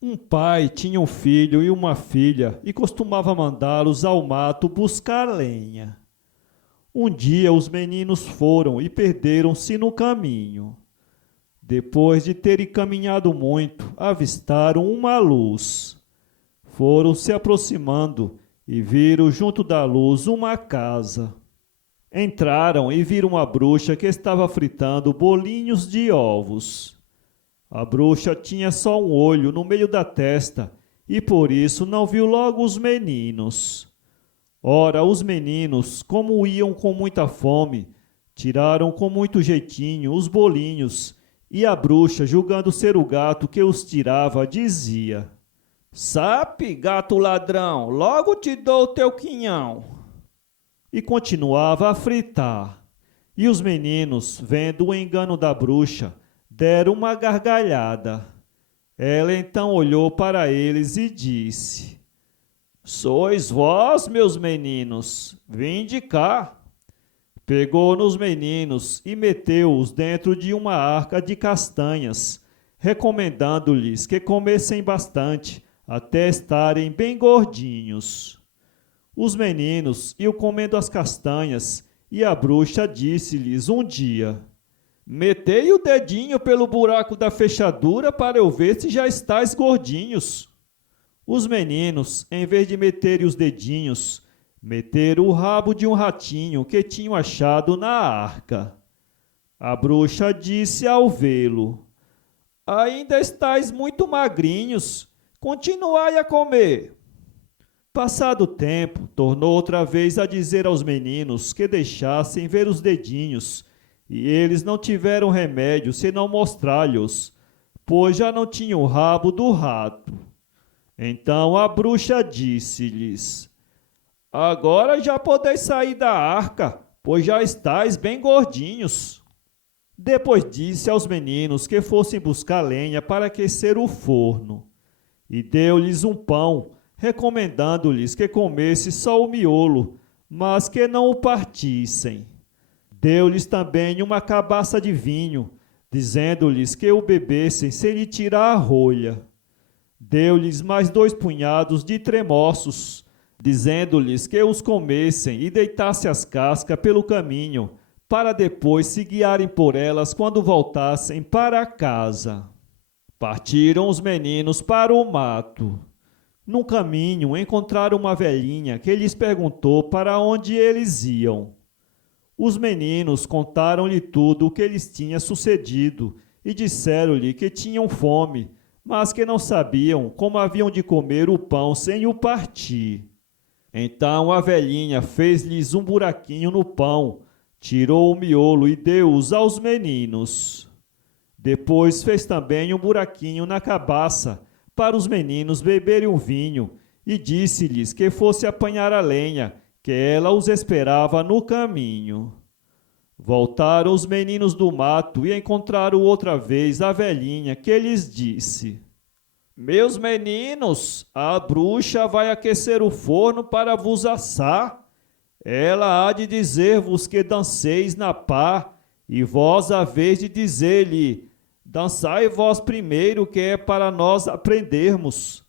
Um pai tinha um filho e uma filha e costumava mandá-los ao mato buscar lenha. Um dia os meninos foram e perderam-se no caminho. Depois de terem caminhado muito, avistaram uma luz. Foram se aproximando e viram junto da luz uma casa. Entraram e viram uma bruxa que estava fritando bolinhos de ovos. A bruxa tinha só um olho no meio da testa e por isso não viu logo os meninos. Ora, os meninos, como iam com muita fome, tiraram com muito jeitinho os bolinhos e a bruxa, julgando ser o gato que os tirava, dizia: "Sape, gato ladrão, logo te dou o teu quinhão." E continuava a fritar. E os meninos, vendo o engano da bruxa, deram uma gargalhada. Ela então olhou para eles e disse: "Sois vós, meus meninos, vinde cá." Pegou nos meninos e meteu-os dentro de uma arca de castanhas, recomendando-lhes que comessem bastante, até estarem bem gordinhos. Os meninos iam comendo as castanhas, e a bruxa disse-lhes um dia: "Metei o dedinho pelo buraco da fechadura para eu ver se já estáis gordinhos." Os meninos, em vez de meterem os dedinhos, meteram o rabo de um ratinho que tinham achado na arca. A bruxa disse ao vê-lo: "Ainda estáis muito magrinhos, continuai a comer." Passado o tempo, tornou outra vez a dizer aos meninos que deixassem ver os dedinhos, e eles não tiveram remédio senão mostrar-lhes, pois já não tinham o rabo do rato. Então a bruxa disse-lhes: "Agora já podeis sair da arca, pois já estáis bem gordinhos." Depois disse aos meninos que fossem buscar lenha para aquecer o forno, e deu-lhes um pão, recomendando-lhes que comessem só o miolo, mas que não o partissem. Deu-lhes também uma cabaça de vinho, dizendo-lhes que o bebessem sem lhe tirar a rolha. Deu-lhes mais 2 punhados de tremoços, dizendo-lhes que os comessem e deitassem as cascas pelo caminho, para depois se guiarem por elas quando voltassem para casa. Partiram os meninos para o mato. No caminho encontraram uma velhinha que lhes perguntou para onde eles iam. Os meninos contaram-lhe tudo o que lhes tinha sucedido e disseram-lhe que tinham fome, mas que não sabiam como haviam de comer o pão sem o partir. Então a velhinha fez-lhes um buraquinho no pão, tirou o miolo e deu-os aos meninos. Depois fez também um buraquinho na cabaça para os meninos beberem o vinho e disse-lhes que fosse apanhar a lenha, que ela os esperava no caminho. Voltaram os meninos do mato e encontraram outra vez a velhinha, que lhes disse: Meus meninos, a bruxa vai aquecer o forno para vos assar. Ela há de dizer-vos que danceis na pá, e vós haveis de dizer-lhe: Dançai vós primeiro, que é para nós aprendermos.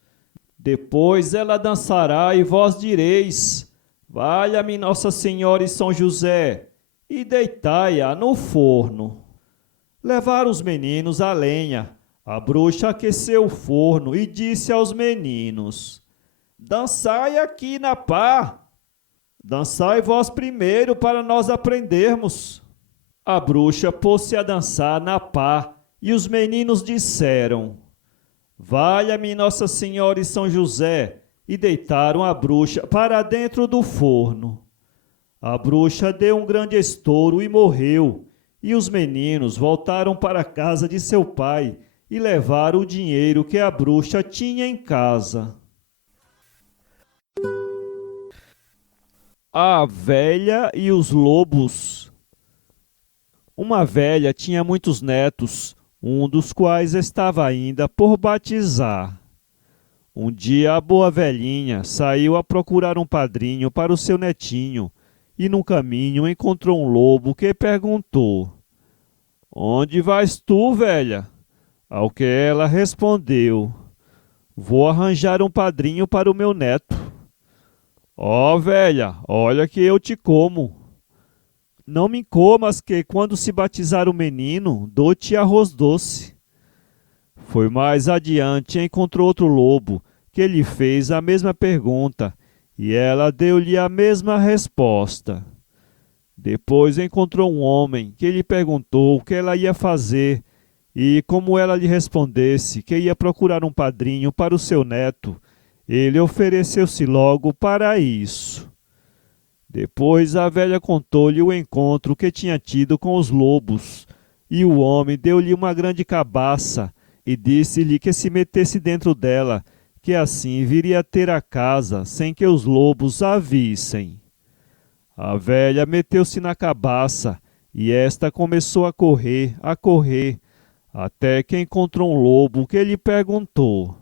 Depois ela dançará e vós direis: Valha-me Nossa Senhora e São José, e deitai-a no forno. Levaram os meninos a lenha. A bruxa aqueceu o forno e disse aos meninos: Dançai aqui na pá. Dançai vós primeiro para nós aprendermos. A bruxa pôs-se a dançar na pá e os meninos disseram: Valha-me Nossa Senhora e São José, e deitaram a bruxa para dentro do forno. A bruxa deu um grande estouro e morreu, e os meninos voltaram para a casa de seu pai e levaram o dinheiro que a bruxa tinha em casa. A velha e os lobos. Uma velha tinha muitos netos, um dos quais estava ainda por batizar. Um dia a boa velhinha saiu a procurar um padrinho para o seu netinho, e no caminho encontrou um lobo que perguntou: Onde vais tu, velha? Ao que ela respondeu: Vou arranjar um padrinho para o meu neto. Ó, velha, olha que eu te como. Não me comas, que quando se batizar o menino, dou-te arroz doce. Foi mais adiante e encontrou outro lobo, que lhe fez a mesma pergunta, e ela deu-lhe a mesma resposta. Depois encontrou um homem, que lhe perguntou o que ela ia fazer, e como ela lhe respondesse que ia procurar um padrinho para o seu neto, ele ofereceu-se logo para isso. Depois a velha contou-lhe o encontro que tinha tido com os lobos, e o homem deu-lhe uma grande cabaça e disse-lhe que se metesse dentro dela, que assim viria a ter a casa sem que os lobos a vissem. A velha meteu-se na cabaça e esta começou a correr, até que encontrou um lobo que lhe perguntou: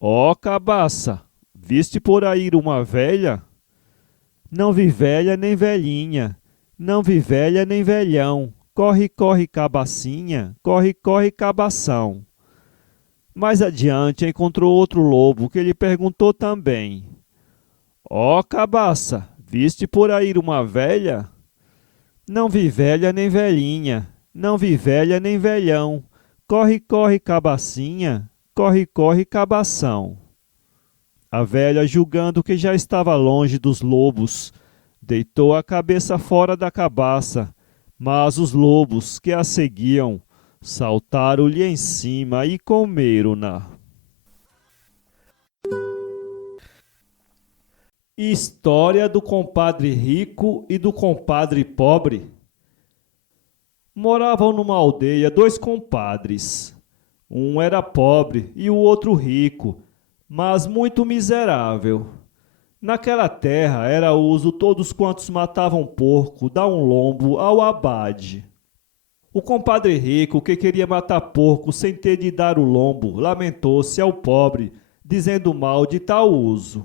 Ó cabaça, viste por aí uma velha? Não vi velha nem velhinha, não vi velha nem velhão, corre, corre, cabacinha, corre, corre, cabação. Mais adiante encontrou outro lobo que lhe perguntou também: Ó cabaça, viste por aí uma velha? Não vi velha nem velhinha, não vi velha nem velhão, corre, corre, cabacinha, corre, corre, cabação. A velha, julgando que já estava longe dos lobos, deitou a cabeça fora da cabaça, mas os lobos que a seguiam saltaram-lhe em cima e comeram-na. História do compadre rico e do compadre pobre. Moravam numa aldeia dois compadres. Um era pobre e o outro rico, mas muito miserável. Naquela terra era uso todos quantos matavam porco dar um lombo ao abade. O compadre rico, que queria matar porco sem ter de dar o lombo, lamentou-se ao pobre, dizendo mal de tal uso.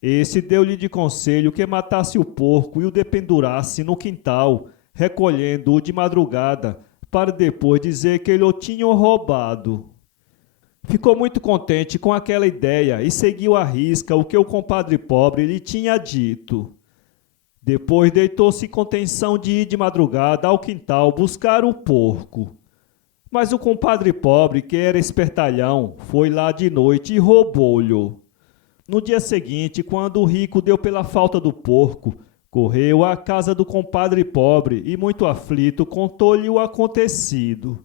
Esse deu-lhe de conselho que matasse o porco e o dependurasse no quintal, recolhendo-o de madrugada, para depois dizer que ele o tinha roubado. Ficou muito contente com aquela ideia e seguiu à risca o que o compadre pobre lhe tinha dito. Depois deitou-se com intenção de ir de madrugada ao quintal buscar o porco. Mas o compadre pobre, que era espertalhão, foi lá de noite e roubou-lhe. No dia seguinte, quando o rico deu pela falta do porco, correu à casa do compadre pobre e, muito aflito, contou-lhe o acontecido.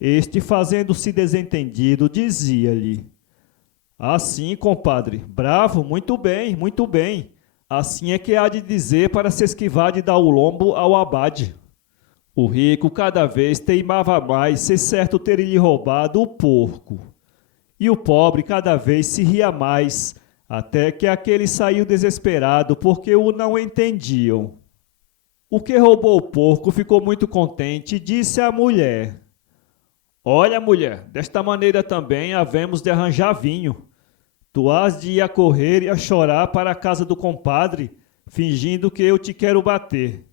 Este, fazendo-se desentendido, dizia-lhe: Assim, compadre, bravo, muito bem, muito bem. Assim é que há de dizer para se esquivar de dar o lombo ao abade. O rico cada vez teimava mais ser certo ter lhe roubado o porco. E o pobre cada vez se ria mais, até que aquele saiu desesperado porque o não entendiam. O que roubou o porco ficou muito contente e disse à mulher: Olha, mulher, desta maneira também havemos de arranjar vinho. Tu has de ir a correr e a chorar para a casa do compadre, fingindo que eu te quero bater.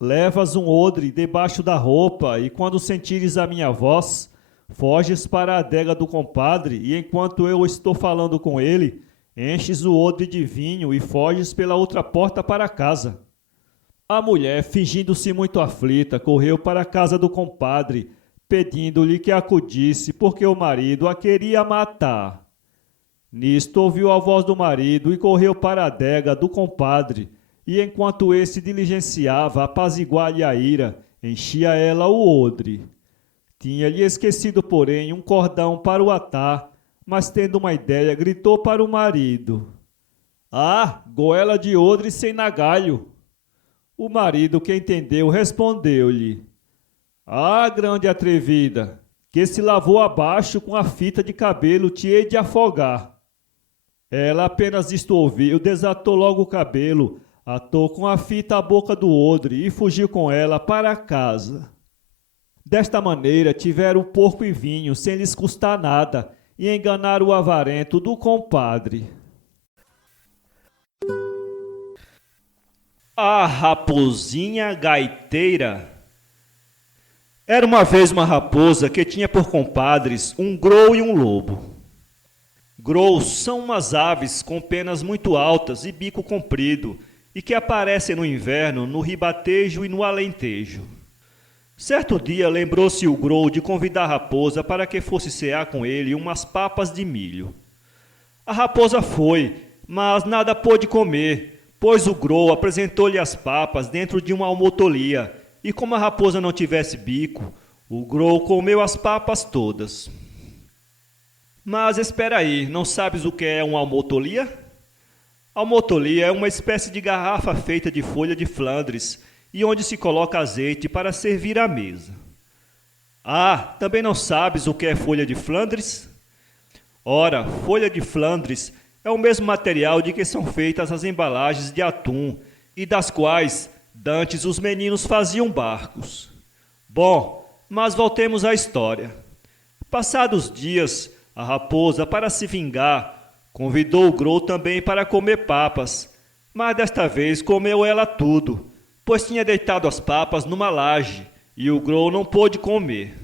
Levas um odre debaixo da roupa e quando sentires a minha voz, foges para a adega do compadre e enquanto eu estou falando com ele, enches o odre de vinho e foges pela outra porta para casa. A mulher, fingindo-se muito aflita, correu para a casa do compadre, pedindo-lhe que acudisse, porque o marido a queria matar. Nisto ouviu a voz do marido e correu para a adega do compadre, e enquanto esse diligenciava apaziguar-lhe a ira, enchia ela o odre. Tinha-lhe esquecido, porém, um cordão para o atar, mas tendo uma ideia, gritou para o marido: Ah, goela de odre sem nagalho! O marido, que entendeu, respondeu-lhe: Ah, grande atrevida, que se lavou abaixo com a fita de cabelo te hei de afogar. Ela apenas isto ouviu, desatou logo o cabelo, atou com a fita a boca do odre e fugiu com ela para casa. Desta maneira tiveram porco e vinho sem lhes custar nada e enganaram o avarento do compadre. A raposinha gaiteira. Era uma vez uma raposa que tinha por compadres um grou e um lobo. Grous são umas aves com penas muito altas e bico comprido e que aparecem no inverno no ribatejo e no alentejo. Certo dia lembrou-se o grou de convidar a raposa para que fosse cear com ele umas papas de milho. A raposa foi, mas nada pôde comer, pois o grou apresentou-lhe as papas dentro de uma almotolia, e como a raposa não tivesse bico, o grou comeu as papas todas. Mas espera aí, não sabes o que é uma almotolia? Almotolia é uma espécie de garrafa feita de folha de Flandres, e onde se coloca azeite para servir à mesa. Ah, também não sabes o que é folha de Flandres? Ora, folha de Flandres é o mesmo material de que são feitas as embalagens de atum e das quais dantes os meninos faziam barcos. Bom, mas voltemos à história. Passados dias, a raposa, para se vingar, convidou o grou também para comer papas, mas desta vez comeu ela tudo, pois tinha deitado as papas numa laje e o grou não pôde comer.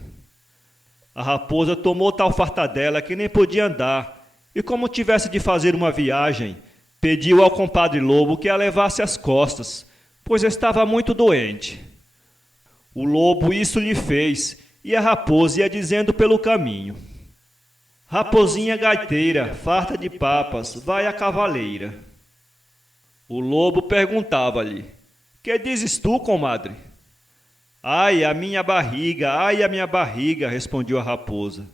A raposa tomou tal fartadela que nem podia andar, e como tivesse de fazer uma viagem, pediu ao compadre lobo que a levasse às costas, pois estava muito doente. O lobo isso lhe fez, e a raposa ia dizendo pelo caminho: Raposinha gaiteira, farta de papas, vai à cavaleira. O lobo perguntava-lhe: Que dizes tu, comadre? Ai, a minha barriga, respondia a raposa.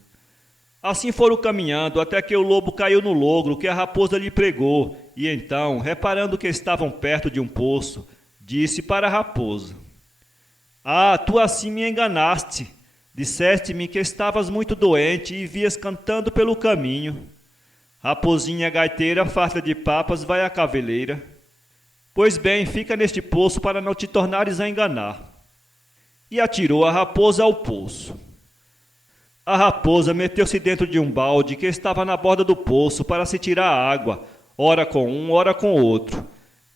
Assim foram caminhando até que o lobo caiu no logro que a raposa lhe pregou, e então, reparando que estavam perto de um poço, disse para a raposa: Ah, tu assim me enganaste. Disseste-me que estavas muito doente e vias cantando pelo caminho. Raposinha gaiteira, farta de papas, vai à caveleira. Pois bem, fica neste poço para não te tornares a enganar. E atirou a raposa ao poço. A raposa meteu-se dentro de um balde que estava na borda do poço para se tirar a água, ora com um, ora com o outro.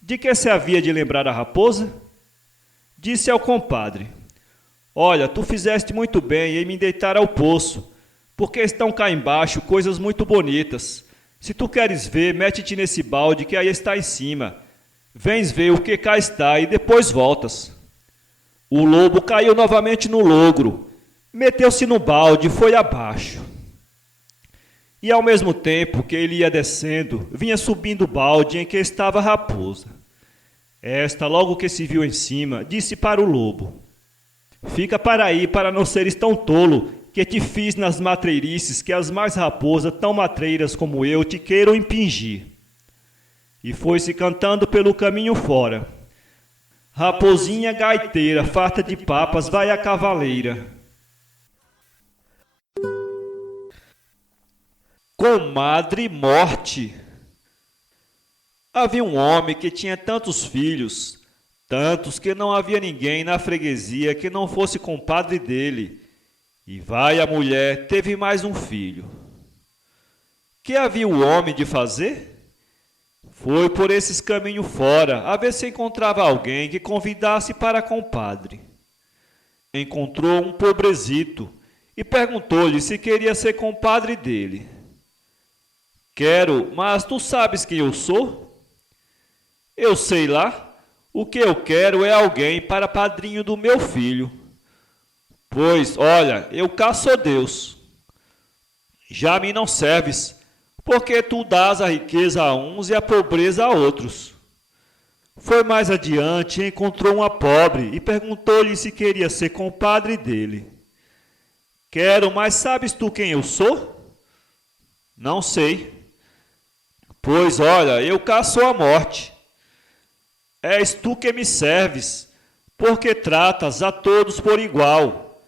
De que se havia de lembrar a raposa? Disse ao compadre: Olha, tu fizeste muito bem em me deitar ao poço, porque estão cá embaixo coisas muito bonitas. Se tu queres ver, mete-te nesse balde que aí está em cima. Vens ver o que cá está e depois voltas. O lobo caiu novamente no logro, meteu-se no balde e foi abaixo. E ao mesmo tempo que ele ia descendo, vinha subindo o balde em que estava a raposa. Esta, logo que se viu em cima, disse para o lobo: Fica para aí para não seres tão tolo, que te fiz nas matreirices que as mais raposas tão matreiras como eu te queiram impingir. E foi-se cantando pelo caminho fora. Raposinha gaiteira, farta de papas, vai à cavaleira. Comadre morte. Havia um homem que tinha tantos filhos, tantos que não havia ninguém na freguesia que não fosse compadre dele. E vai a mulher, teve mais um filho. Que havia o homem de fazer? Foi por esses caminhos fora, a ver se encontrava alguém que convidasse para compadre. Encontrou um pobrezito e perguntou-lhe se queria ser compadre dele. Quero, mas tu sabes quem eu sou? Eu sei lá, o que eu quero é alguém para padrinho do meu filho. Pois, olha, eu cá sou Deus. Já me não serves, porque tu dás a riqueza a uns e a pobreza a outros. Foi mais adiante e encontrou uma pobre e perguntou-lhe se queria ser compadre dele. Quero, mas sabes tu quem eu sou? Não sei. Pois, olha, eu cá sou a morte. És tu que me serves, porque tratas a todos por igual.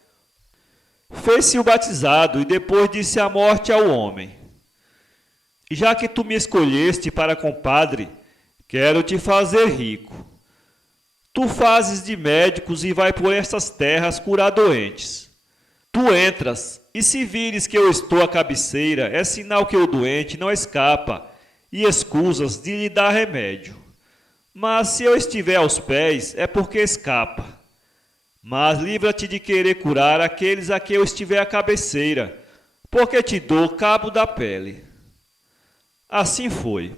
Fez-se o batizado e depois disse a morte ao homem. Já que tu me escolheste para compadre, quero te fazer rico. Tu fazes de médicos e vai por estas terras curar doentes. Tu entras, e se vires que eu estou à cabeceira, é sinal que o doente não escapa, e escusas de lhe dar remédio. Mas se eu estiver aos pés, é porque escapa. Mas livra-te de querer curar aqueles a que eu estiver à cabeceira, porque te dou cabo da pele. Assim foi.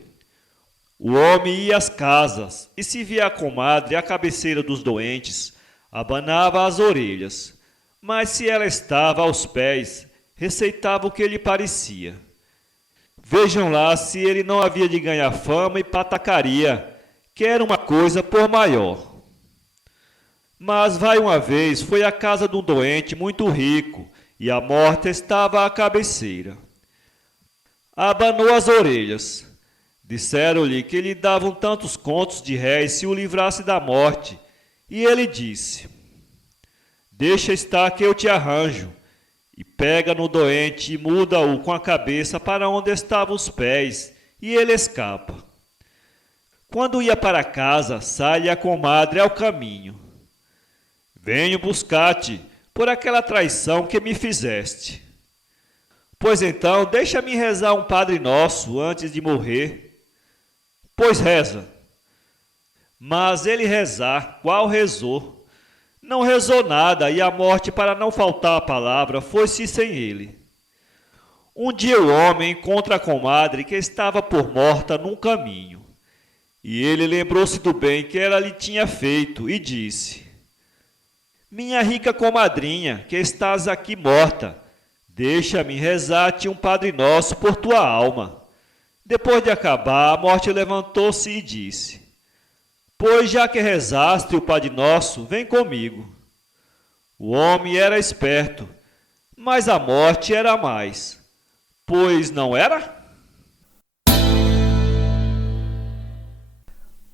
O homem ia às casas, e se via a comadre à cabeceira dos doentes, abanava as orelhas. Mas se ela estava aos pés, receitava o que lhe parecia. Vejam lá se ele não havia de ganhar fama e patacaria, que era uma coisa por maior. Mas vai uma vez, foi à casa de um doente muito rico, e a morta estava à cabeceira. Abanou as orelhas. Disseram-lhe que lhe davam tantos contos de réis se o livrasse da morte, e ele disse: deixa estar que eu te arranjo. E pega no doente e muda-o com a cabeça para onde estavam os pés, e ele escapa. Quando ia para casa, sai-lhe a comadre ao caminho. Venho buscar-te por aquela traição que me fizeste. Pois então, deixa-me rezar um Padre Nosso antes de morrer. Pois reza. Mas ele rezar, qual rezou? Não rezou nada, e a morte, para não faltar a palavra, foi-se sem ele. Um dia o homem encontra a comadre que estava por morta num caminho. E ele lembrou-se do bem que ela lhe tinha feito e disse: minha rica comadrinha, que estás aqui morta, deixa-me rezar-te um Padre Nosso por tua alma. Depois de acabar, a morte levantou-se e disse: pois já que rezaste o Padre Nosso, vem comigo. O homem era esperto, mas a morte era mais. Pois não era?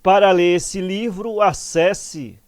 Para ler esse livro, acesse